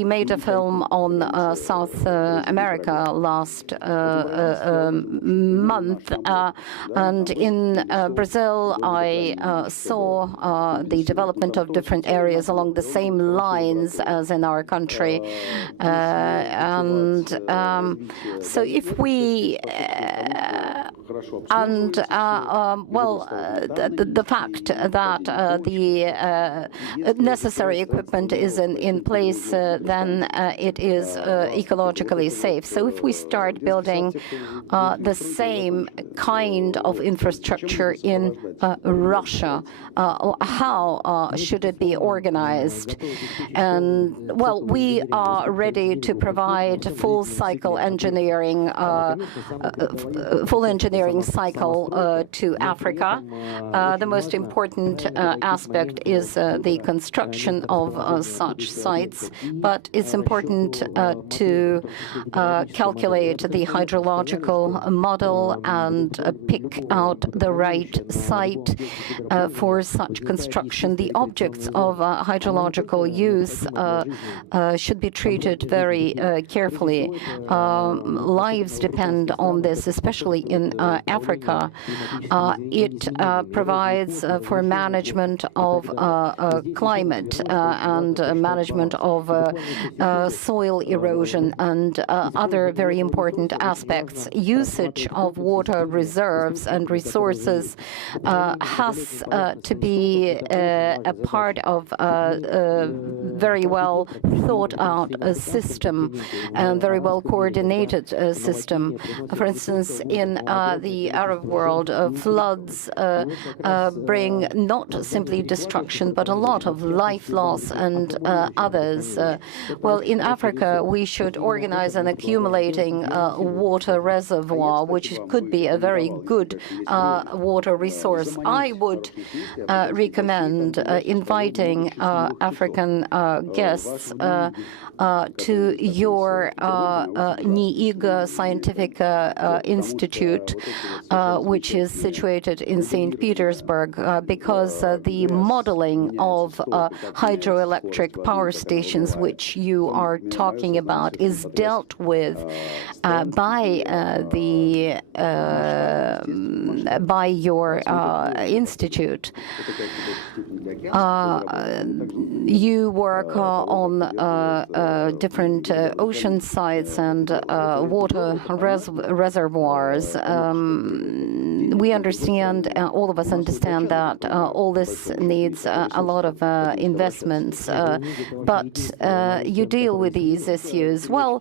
made a film on South America last month, and in Brazil I saw the development of different areas along the same lines as in our country. So if we And the fact that the necessary equipment is in place, then it is ecologically safe. So if we start building the same kind of infrastructure in Russia, how should it be organized? And well, we are ready to provide full cycle engineering, full engineering cycle to Africa. The most important aspect is the construction of such sites, but it's important to calculate the hydrological model and pick out the right site for such construction. The objects of hydrological use should be treated very carefully. Lives depend on this, especially in Africa. It provides for management of climate and management of soil erosion and other very important aspects. Usage of water reserves and resources has to be a part of a very well thought out system and very well coordinated system. For instance, in the Arab world, floods bring not simply destruction, but a lot of life loss and others. Well, in Africa, we should organize an accumulating water reservoir, which could be a very good water resource. I would recommend inviting African guests to your NIIG Scientific Institute, which is situated in St. Petersburg, because the modeling of hydroelectric power stations, which you are talking about, is dealt with by your institute. You work on different ocean sites and water reservoirs. We understand, all of us understand that all this needs a lot of investments, but you deal with these issues. Well,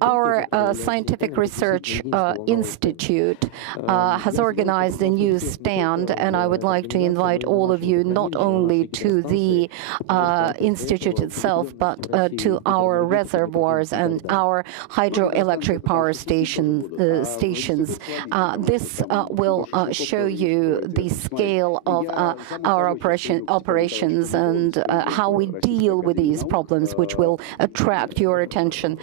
our Scientific Research Institute has organized a new stand, and I would like to invite all of you not only to the institute itself, but to our reservoirs and our hydroelectric power stations. This will show you the scale of our operations and how we deal with these problems, which will attract your attention.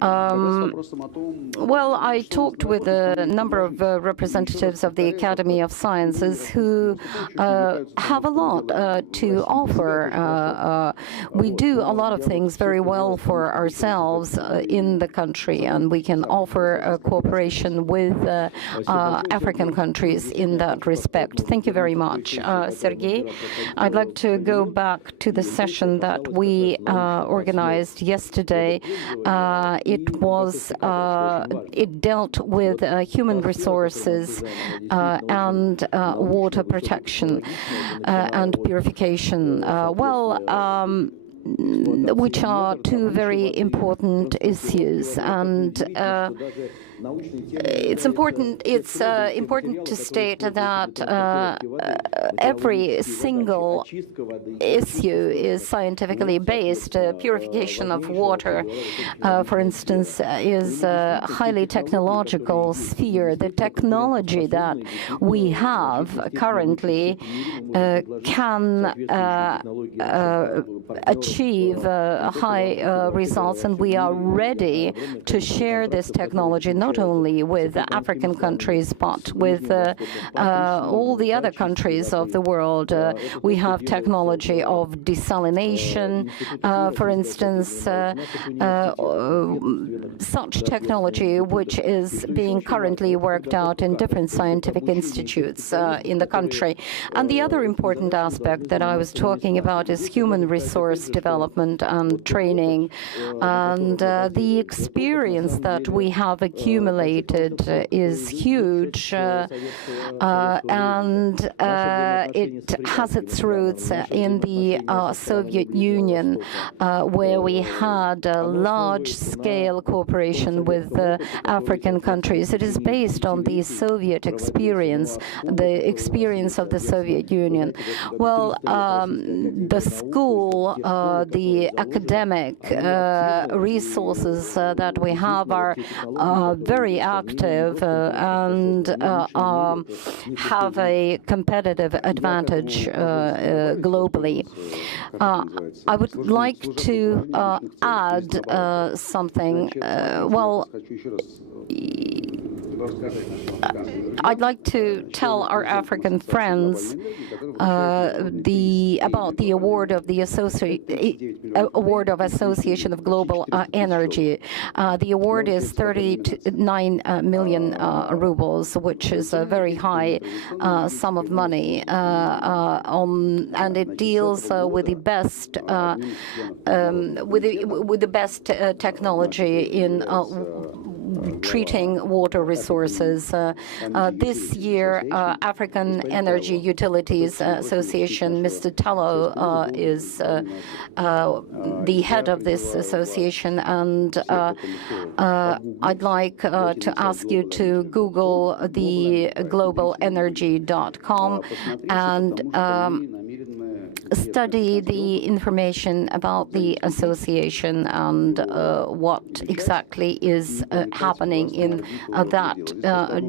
Well, I talked with a number of representatives of the Academy of Sciences who have a lot to offer. We do a lot of things very well for ourselves in the country, and we can offer cooperation with African countries in that respect. Thank you very much, Sergei. I'd like to go back to the session that we organized yesterday. It dealt with human resources and water protection and purification. Which are two very important issues, and it's important to state that every single issue is scientifically based. Purification of water, for instance, is a highly technological sphere. The technology that we have currently can achieve high results, and we are ready to share this technology not only with African countries, but with all the other countries of the world. We have technology of desalination, for instance, such technology which is being currently worked out in different scientific institutes in the country. And the other important aspect that I was talking about is human resource development and training. And the experience that we have accumulated is huge, and it has its roots in the Soviet Union, where we had a large-scale cooperation with African countries. It is based on the Soviet experience, the experience of the Soviet Union. Well, the school, the academic resources that we have are very active and have a competitive advantage globally. I would like to add something. I'd like to tell our African friends about the award of the Association of Global Energy. The award is 39 million rubles, which is a very high sum of money, and it deals with the best with the best technology in treating water resources. This year, African Energy Utilities Association, Mr. Tallow, is the head of this association, and I'd like to ask you to Google the globalenergy.com and study the information about the association and what exactly is happening in that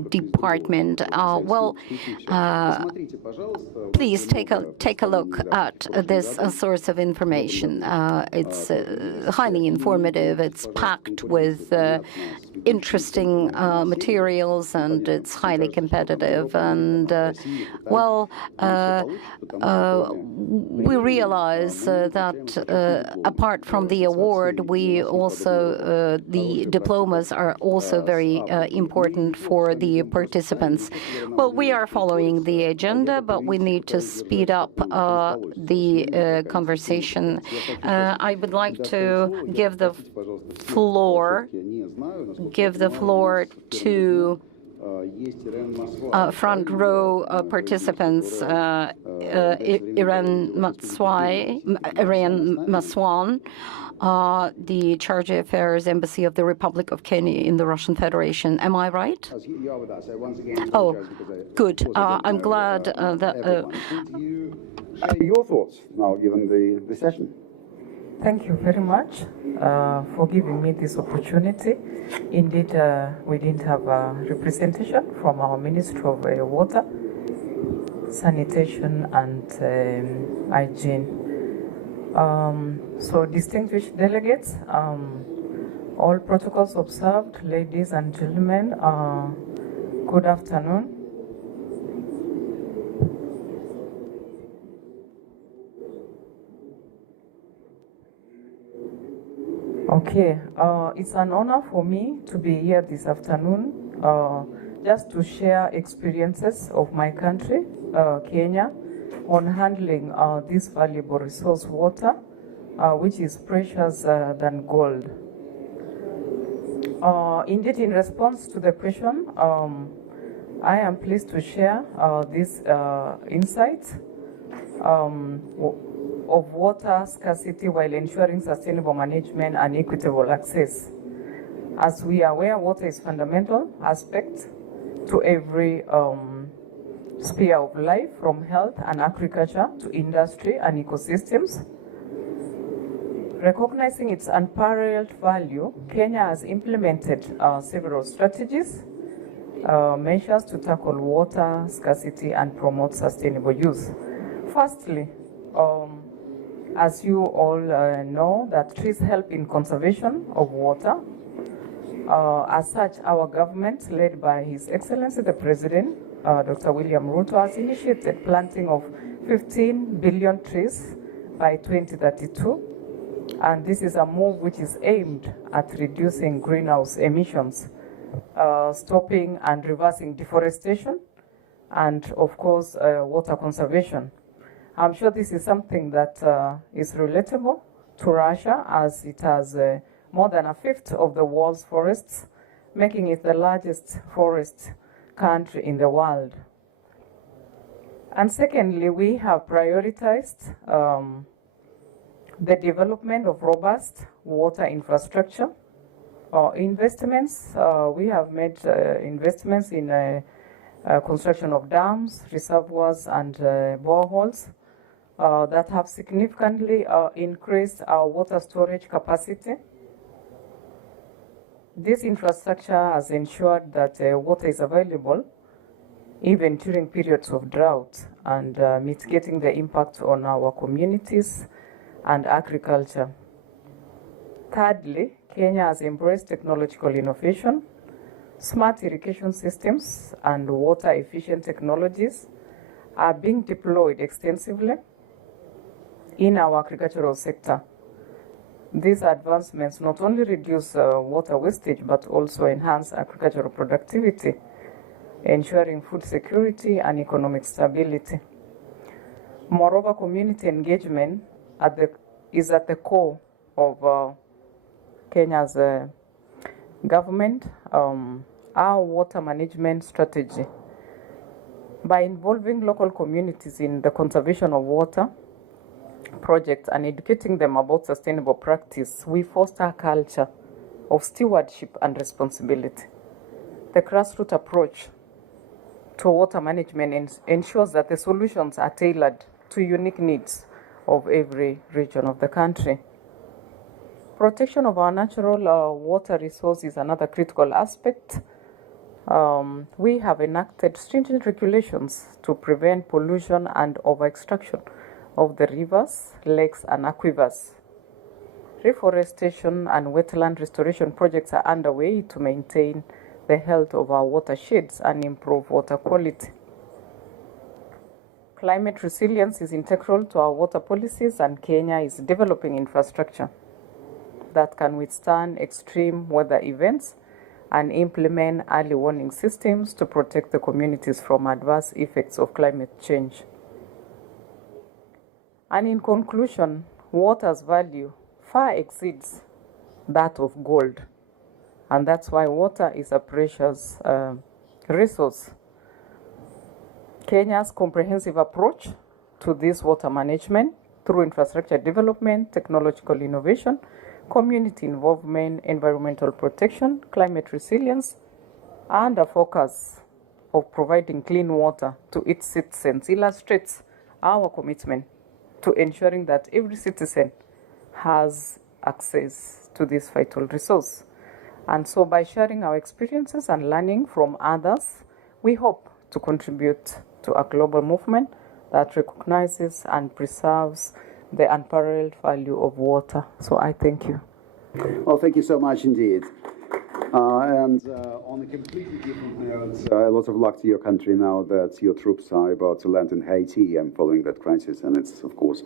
department. Please take a look at this source of information. It's highly informative. It's packed with interesting materials, and it's highly competitive. And we realize that apart from the award, we also the diplomas are also very important for the participants. Well, we are following the agenda, but we need to speed up the conversation. I would like to give the floor to front row participants, Irene Maswan, the Charge d'Affaires Embassy of the Republic of Kenya in the Russian Federation. Am I right? Oh, good. I'm glad that... Your thoughts now, given the session. Thank you very much for giving me this opportunity. Indeed, we didn't have a representation from our Ministry of Water, Sanitation and Hygiene. So distinguished delegates, all protocols observed, ladies and gentlemen, good afternoon. Okay, it's an honor for me to be here this afternoon just to share experiences of my country, Kenya, on handling this valuable resource water, which is precious than gold. Indeed, in response to the question, I am pleased to share these insights of water scarcity while ensuring sustainable management and equitable access. As we are aware, water is a fundamental aspect to every sphere of life, from health and agriculture to industry and ecosystems. Recognizing its unparalleled value, Kenya has implemented several strategies, measures to tackle water scarcity and promote sustainable use. Firstly, as you all know, that trees help in conservation of water. As such, our government, led by His Excellency the President, Dr. William Ruto, has initiated planting of 15 billion trees by 2032. And this is a move which is aimed at reducing greenhouse emissions, stopping and reversing deforestation, and of course, water conservation. I'm sure this is something that is relatable to Russia, as it has more than a fifth of the world's forests, making it the largest forest country in the world. And secondly, we have prioritized the development of robust water infrastructure or investments. We have made investments in construction of dams, reservoirs, and boreholes that have significantly increased our water storage capacity. This infrastructure has ensured that water is available even during periods of drought and mitigating the impact on our communities and agriculture. Thirdly, Kenya has embraced technological innovation. Smart irrigation systems and water-efficient technologies are being deployed extensively in our agricultural sector. These advancements not only reduce water wastage, but also enhance agricultural productivity, ensuring food security and economic stability. Moreover, community engagement is at the core of Kenya's government. Our water management strategy. By involving local communities in the conservation of water projects and educating them about sustainable practice, we foster a culture of stewardship and responsibility. The grassroots approach to water management ensures that the solutions are tailored to unique needs of every region of the country. Protection of our natural water resource is another critical aspect. We have enacted stringent regulations to prevent pollution and over-extraction of the rivers, lakes, and aquifers. Reforestation and wetland restoration projects are underway to maintain the health of our watersheds and improve water quality. Climate resilience is integral to our water policies, and Kenya is developing infrastructure that can withstand extreme weather events and implement early warning systems to protect the communities from adverse effects of climate change. And in conclusion, water's value far exceeds that of gold, and that's why water is a precious resource. Kenya's comprehensive approach to this water management through infrastructure development, technological innovation, community involvement, environmental protection, climate resilience, and a focus of providing clean water to its citizens illustrates our commitment to ensuring that every citizen has access to this vital resource. And so by sharing our experiences and learning from others, we hope to contribute to a global movement that recognizes and preserves the unparalleled value of water. So I thank you. Well, thank you so much indeed. And on a completely different note, lots of luck to your country now that your troops are about to land in Haiti and following that crisis. And it's, of course,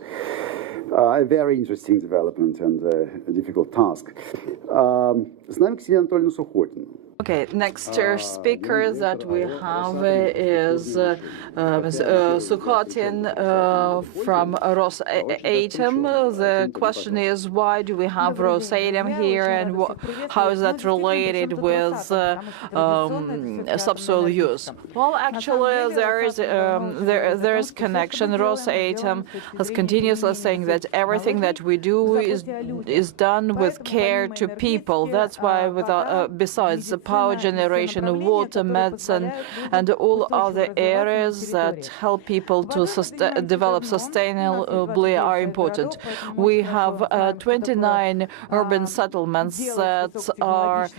a very interesting development and a difficult task. С нами Ксения Анатольевна Сухотина. Okay, next speaker that we have is Ms. Sukhotin from Rosatom. The question is, why do we have Rosatom here, and how is that related with subsoil use? Well, actually, there is connection. Rosatom has continuously saying that everything that we do is done with care to people. That's why, besides the power generation, water, medicine, and all other areas that help people to develop sustainably are important. We have 29 urban settlements that are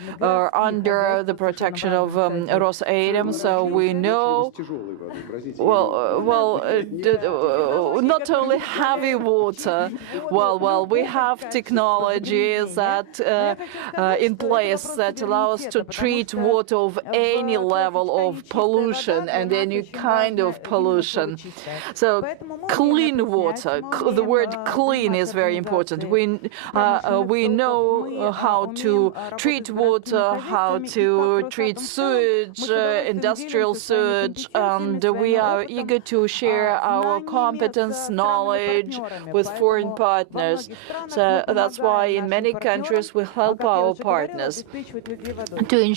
under the protection of Rosatom, so we know, not only heavy water, we have technologies that in place that allow us to treat treat water of any level of pollution and any kind of pollution. So clean water, the word clean is very important. We know how to treat water, how to treat sewage, industrial sewage, and we are eager to share our competence, knowledge with foreign partners. So that's why in many countries we help our partners to ensure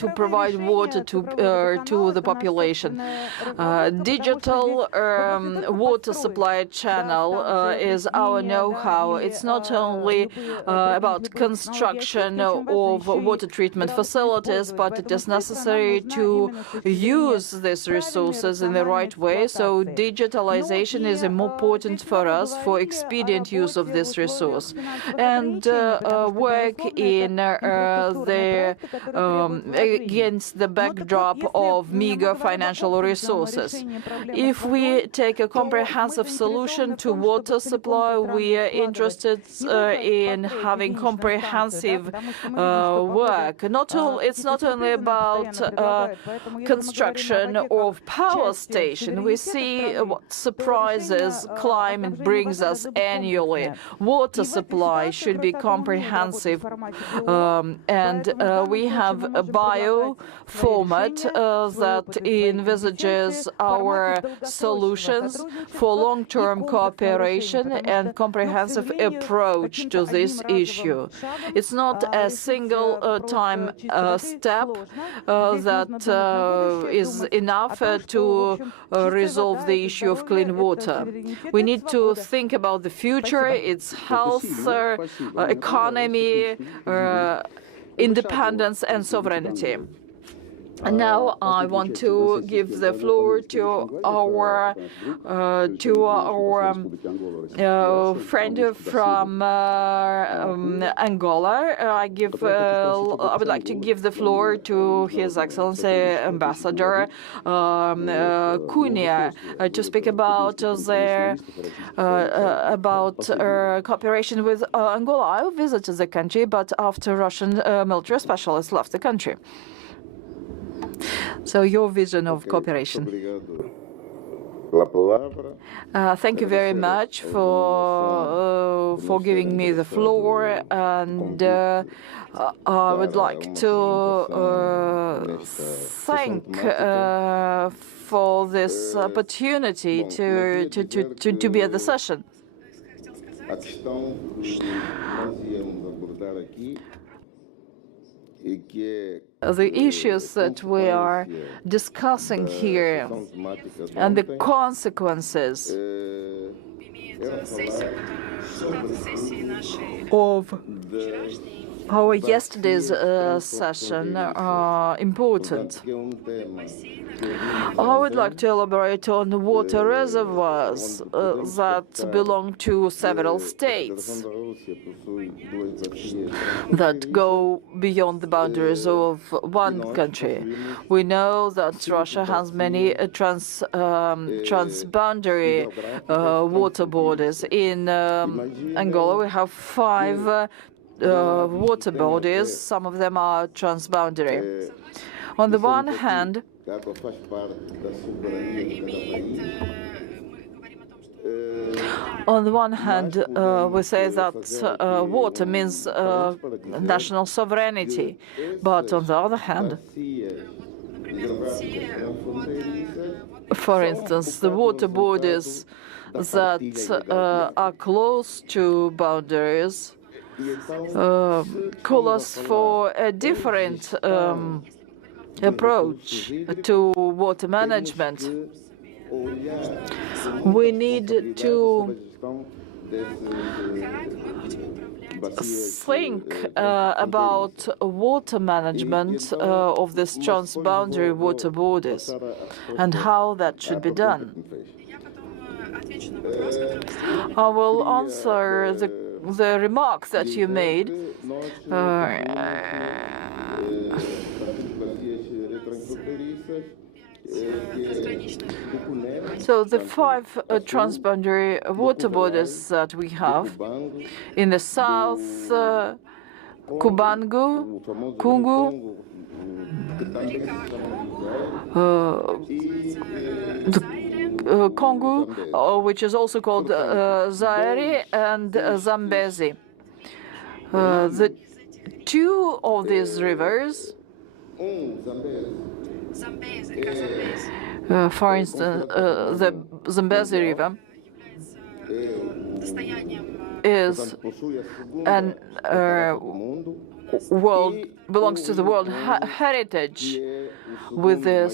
to provide water to the population. Digital water supply channel is our know-how. It's not only about construction of water treatment facilities, but it is necessary to use these resources in the right way. So digitalization is important for us for expedient use of this resource, and work in against the backdrop of meager financial resources. If we take a comprehensive solution to water supply, we are interested in having comprehensive work. It's not only about construction of power station. We see what surprises climate brings us annually. Water supply should be comprehensive, and we have a bio format that envisages our solutions for long-term cooperation and comprehensive approach to this issue. It's not a single time step that is enough to resolve the issue of clean water. We need to think about the future, its health, economy, independence and sovereignty. And now I want to give the floor to our friend from Angola. I would like to give the floor to His Excellency Ambassador Cunha to speak about cooperation with Angola. I visited the country, but after Russian military specialists left the country. So your vision of cooperation. Thank you very much for giving me the floor, and I would like to thank for this opportunity to be at the session. The issues that we are discussing here and the consequences of our yesterday's session are important. I would like to elaborate on the water reservoirs that belong to several states that go beyond the boundaries of one country. We know that Russia has many transboundary water borders. In Angola, we have 5 water borders. Some of them are transboundary. On the one hand, we say that water means national sovereignty, but on the other hand, for instance, the water borders that are close to boundaries call us for a different approach to water management. We need to think about water management of these transboundary water borders and how that should be done. I will answer the remark that you made. So the 5 transboundary water borders that we have in the south, Kubangu, Kungu, Congo, which is also called Zaire, and Zambezi. The two of these rivers, for instance, the Zambezi River is an belongs to the World Heritage with the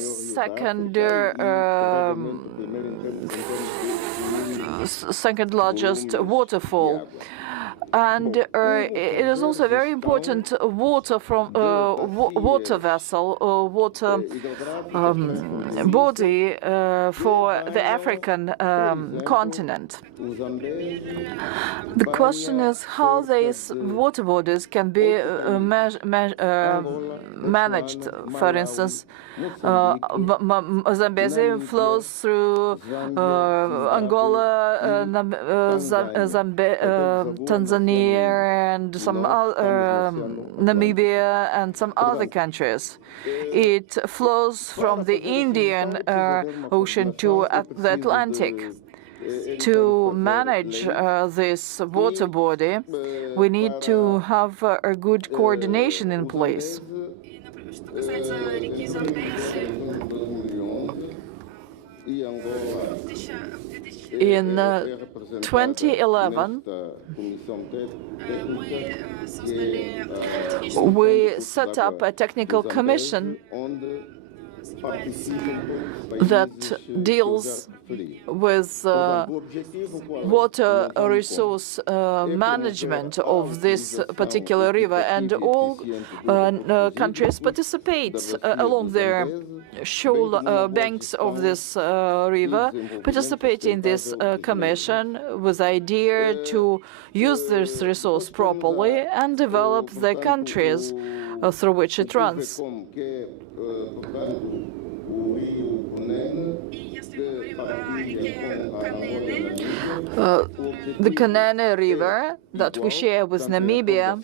second largest waterfall. And it is also a very important water vessel or water body for the African continent. The question is how these water bodies can be managed. For instance, Zambezi flows through Angola, Tanzania, and some Namibia and some other countries. It flows from the Indian Ocean to the Atlantic. To manage this water body, we need to have a good coordination in place. In 2011, we set up a technical commission that deals with water resource management of this particular river, and all countries participate along their shore banks of this river, participate in this commission with the idea to use this resource properly and develop the countries through which it runs. The Kanene River that we share with Namibia,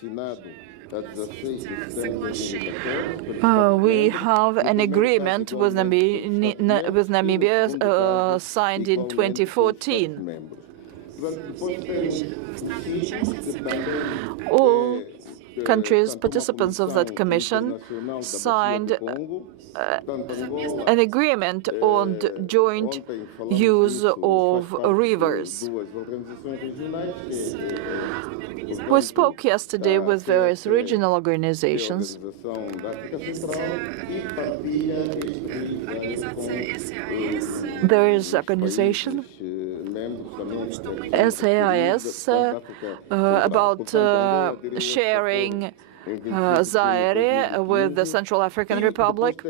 we have an agreement with Namibia signed in 2014. All countries, participants of that commission, signed an agreement on joint use of rivers. We spoke yesterday with various regional organizations. There is organization SAIS about sharing Zaire with the Central African Republic.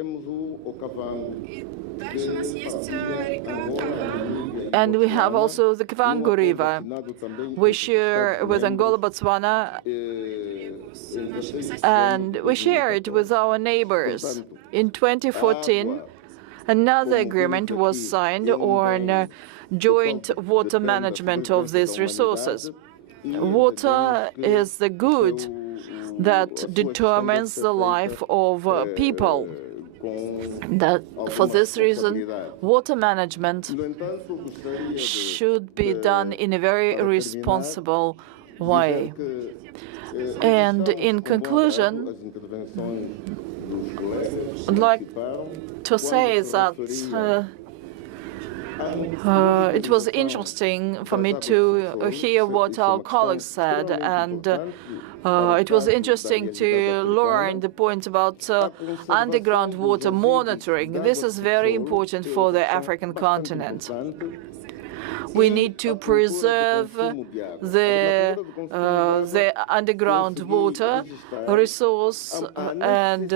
And we have also the Kavango River. We share with Angola, Botswana, and we share it with our neighbors. In 2014, another agreement was signed on joint water management of these resources. Water is the good that determines the life of people. For this reason, water management should be done in a very responsible way. And in conclusion, I'd like to say that it was interesting for me to hear what our colleagues said, and it was interesting to learn the point about underground water monitoring. This is very important for the African continent. We need to preserve the underground water resource and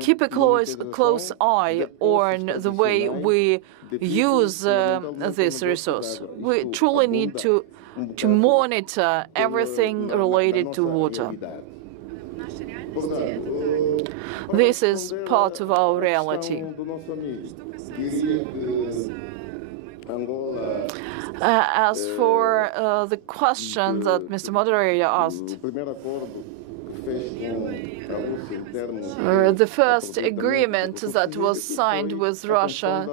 keep a close eye on the way we use this resource. We truly need to monitor everything related to water. This is part of our reality. As for the question that Mr. Moderator asked, The first agreement that was signed with Russia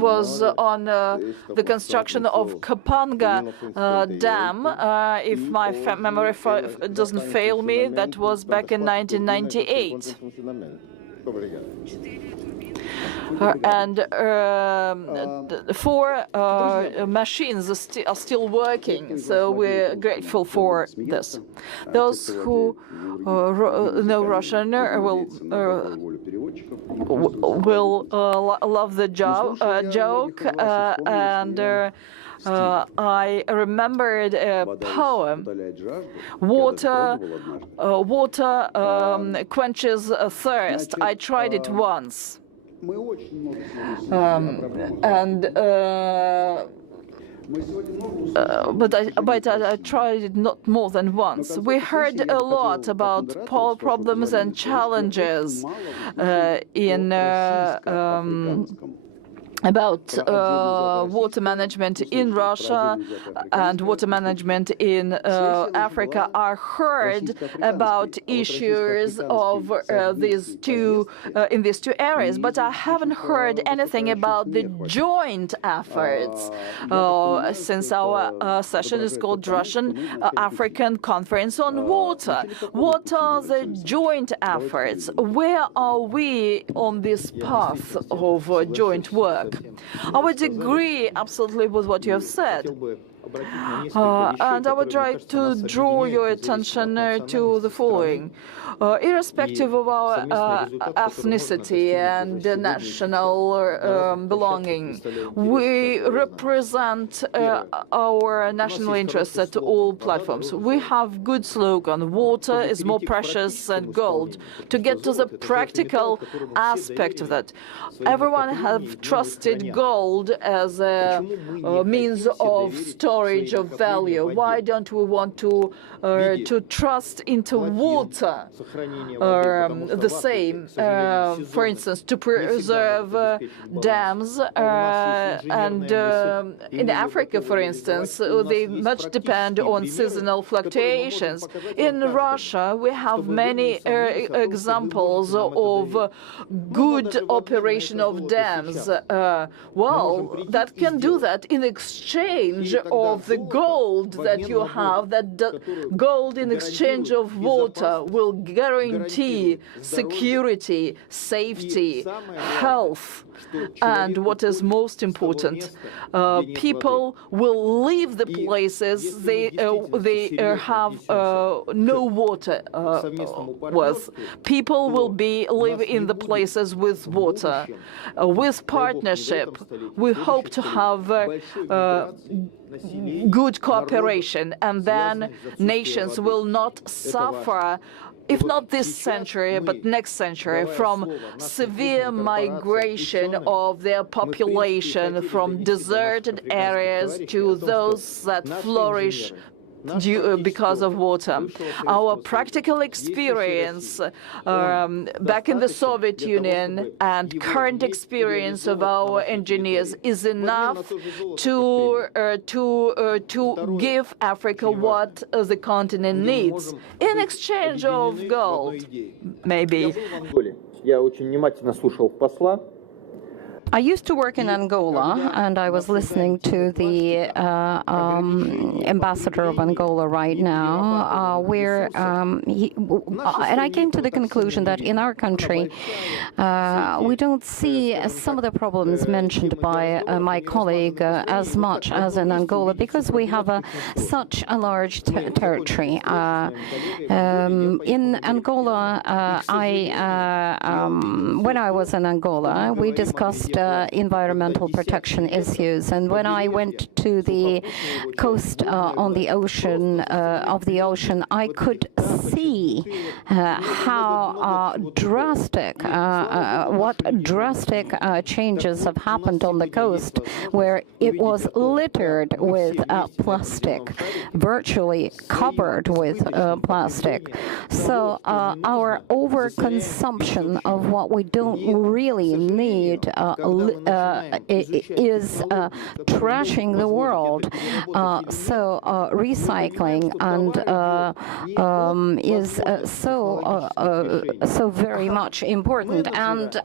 was on the construction of Kapanga Dam. If my memory doesn't fail me, that was back in 1998. And 4 machines are still working, so we're grateful for this. Those who know Russian will love the joke, and I remembered a poem. Water quenches thirst. I tried it once. But I tried it not more than once. We heard a lot about problems and challenges about water management in Russia and water management in Africa. I heard about issues of these two areas, but I haven't heard anything about the joint efforts. Since our session is called Russian-African Conference on Water, what are the joint efforts? Where are we on this path of joint work? I would agree absolutely with what you have said. And I would like to draw your attention to the following. Irrespective of our ethnicity and national belonging, we represent our national interests at all platforms. We have good slogan, water is more precious than gold. To get to the practical aspect of that, everyone have trusted gold as a means of storage of value. Why don't we want to trust into water the same? For instance, to preserve dams, and in Africa, for instance, they much depend on seasonal fluctuations. In Russia, we have many examples of good operation of dams. Well, that can do that in exchange of the gold that you have. That gold in exchange of water will guarantee security, safety, health, and what is most important, people will leave the places they have no water with. People will live in the places with water. With partnership, we hope to have good cooperation, and then nations will not suffer, if not this century, but next century, from severe migration of their population from deserted areas to those that flourish because of water. Our practical experience back in the Soviet Union and current experience of our engineers is enough to give Africa what the continent needs in exchange of gold, maybe. I used to work in Angola, and I was listening to the ambassador of Angola right now, and I came to the conclusion that in our country, we don't see some of the problems mentioned by my colleague as much as in Angola, because we have such a large territory. In Angola, when I was in Angola, we discussed environmental protection issues, and when I went to the coast on the ocean I could see how drastic, what drastic changes have happened on the coast, where it was littered with plastic, virtually covered with plastic. So our overconsumption of what we don't really need is trashing the world. So recycling and is so very much important. And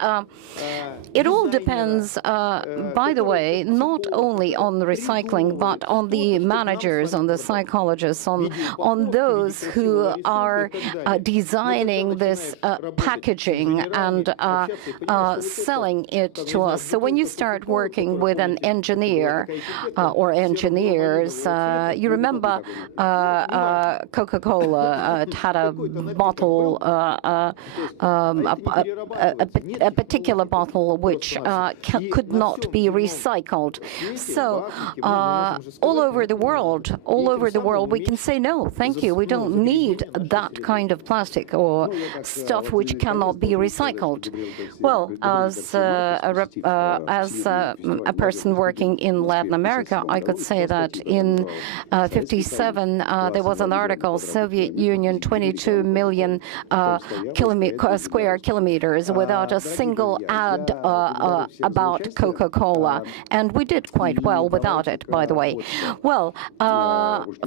it all depends, by the way, not only on the recycling, but on the managers, on the psychologists, on those who are designing this packaging and selling it to us. So when you start working with an engineer or engineers, you remember Coca-Cola had a bottle, a particular bottle which could not be recycled. So all over the world, we can say, no, thank you, we don't need that kind of plastic or stuff which cannot be recycled. Well, as a person working in Latin America, I could say that in 57 there was an article, Soviet Union, 22 million square kilometers without a single ad about Coca-Cola, and we did quite well without it, by the way. Well,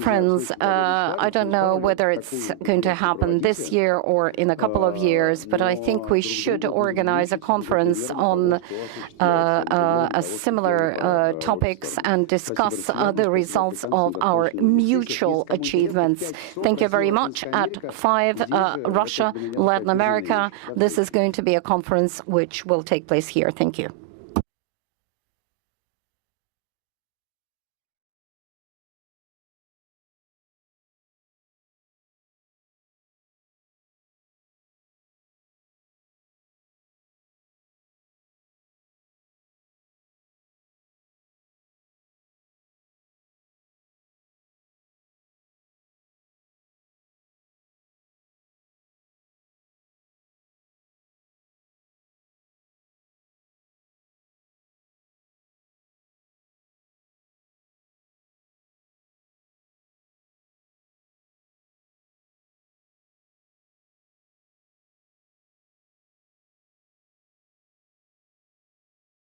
friends, I don't know whether it's going to happen this year or in a couple of years, but I think we should organize a conference on similar topics and discuss the results of our mutual achievements. Thank you very much. At 5, Russia, Latin America, this is going to be a conference which will take place here. Thank you.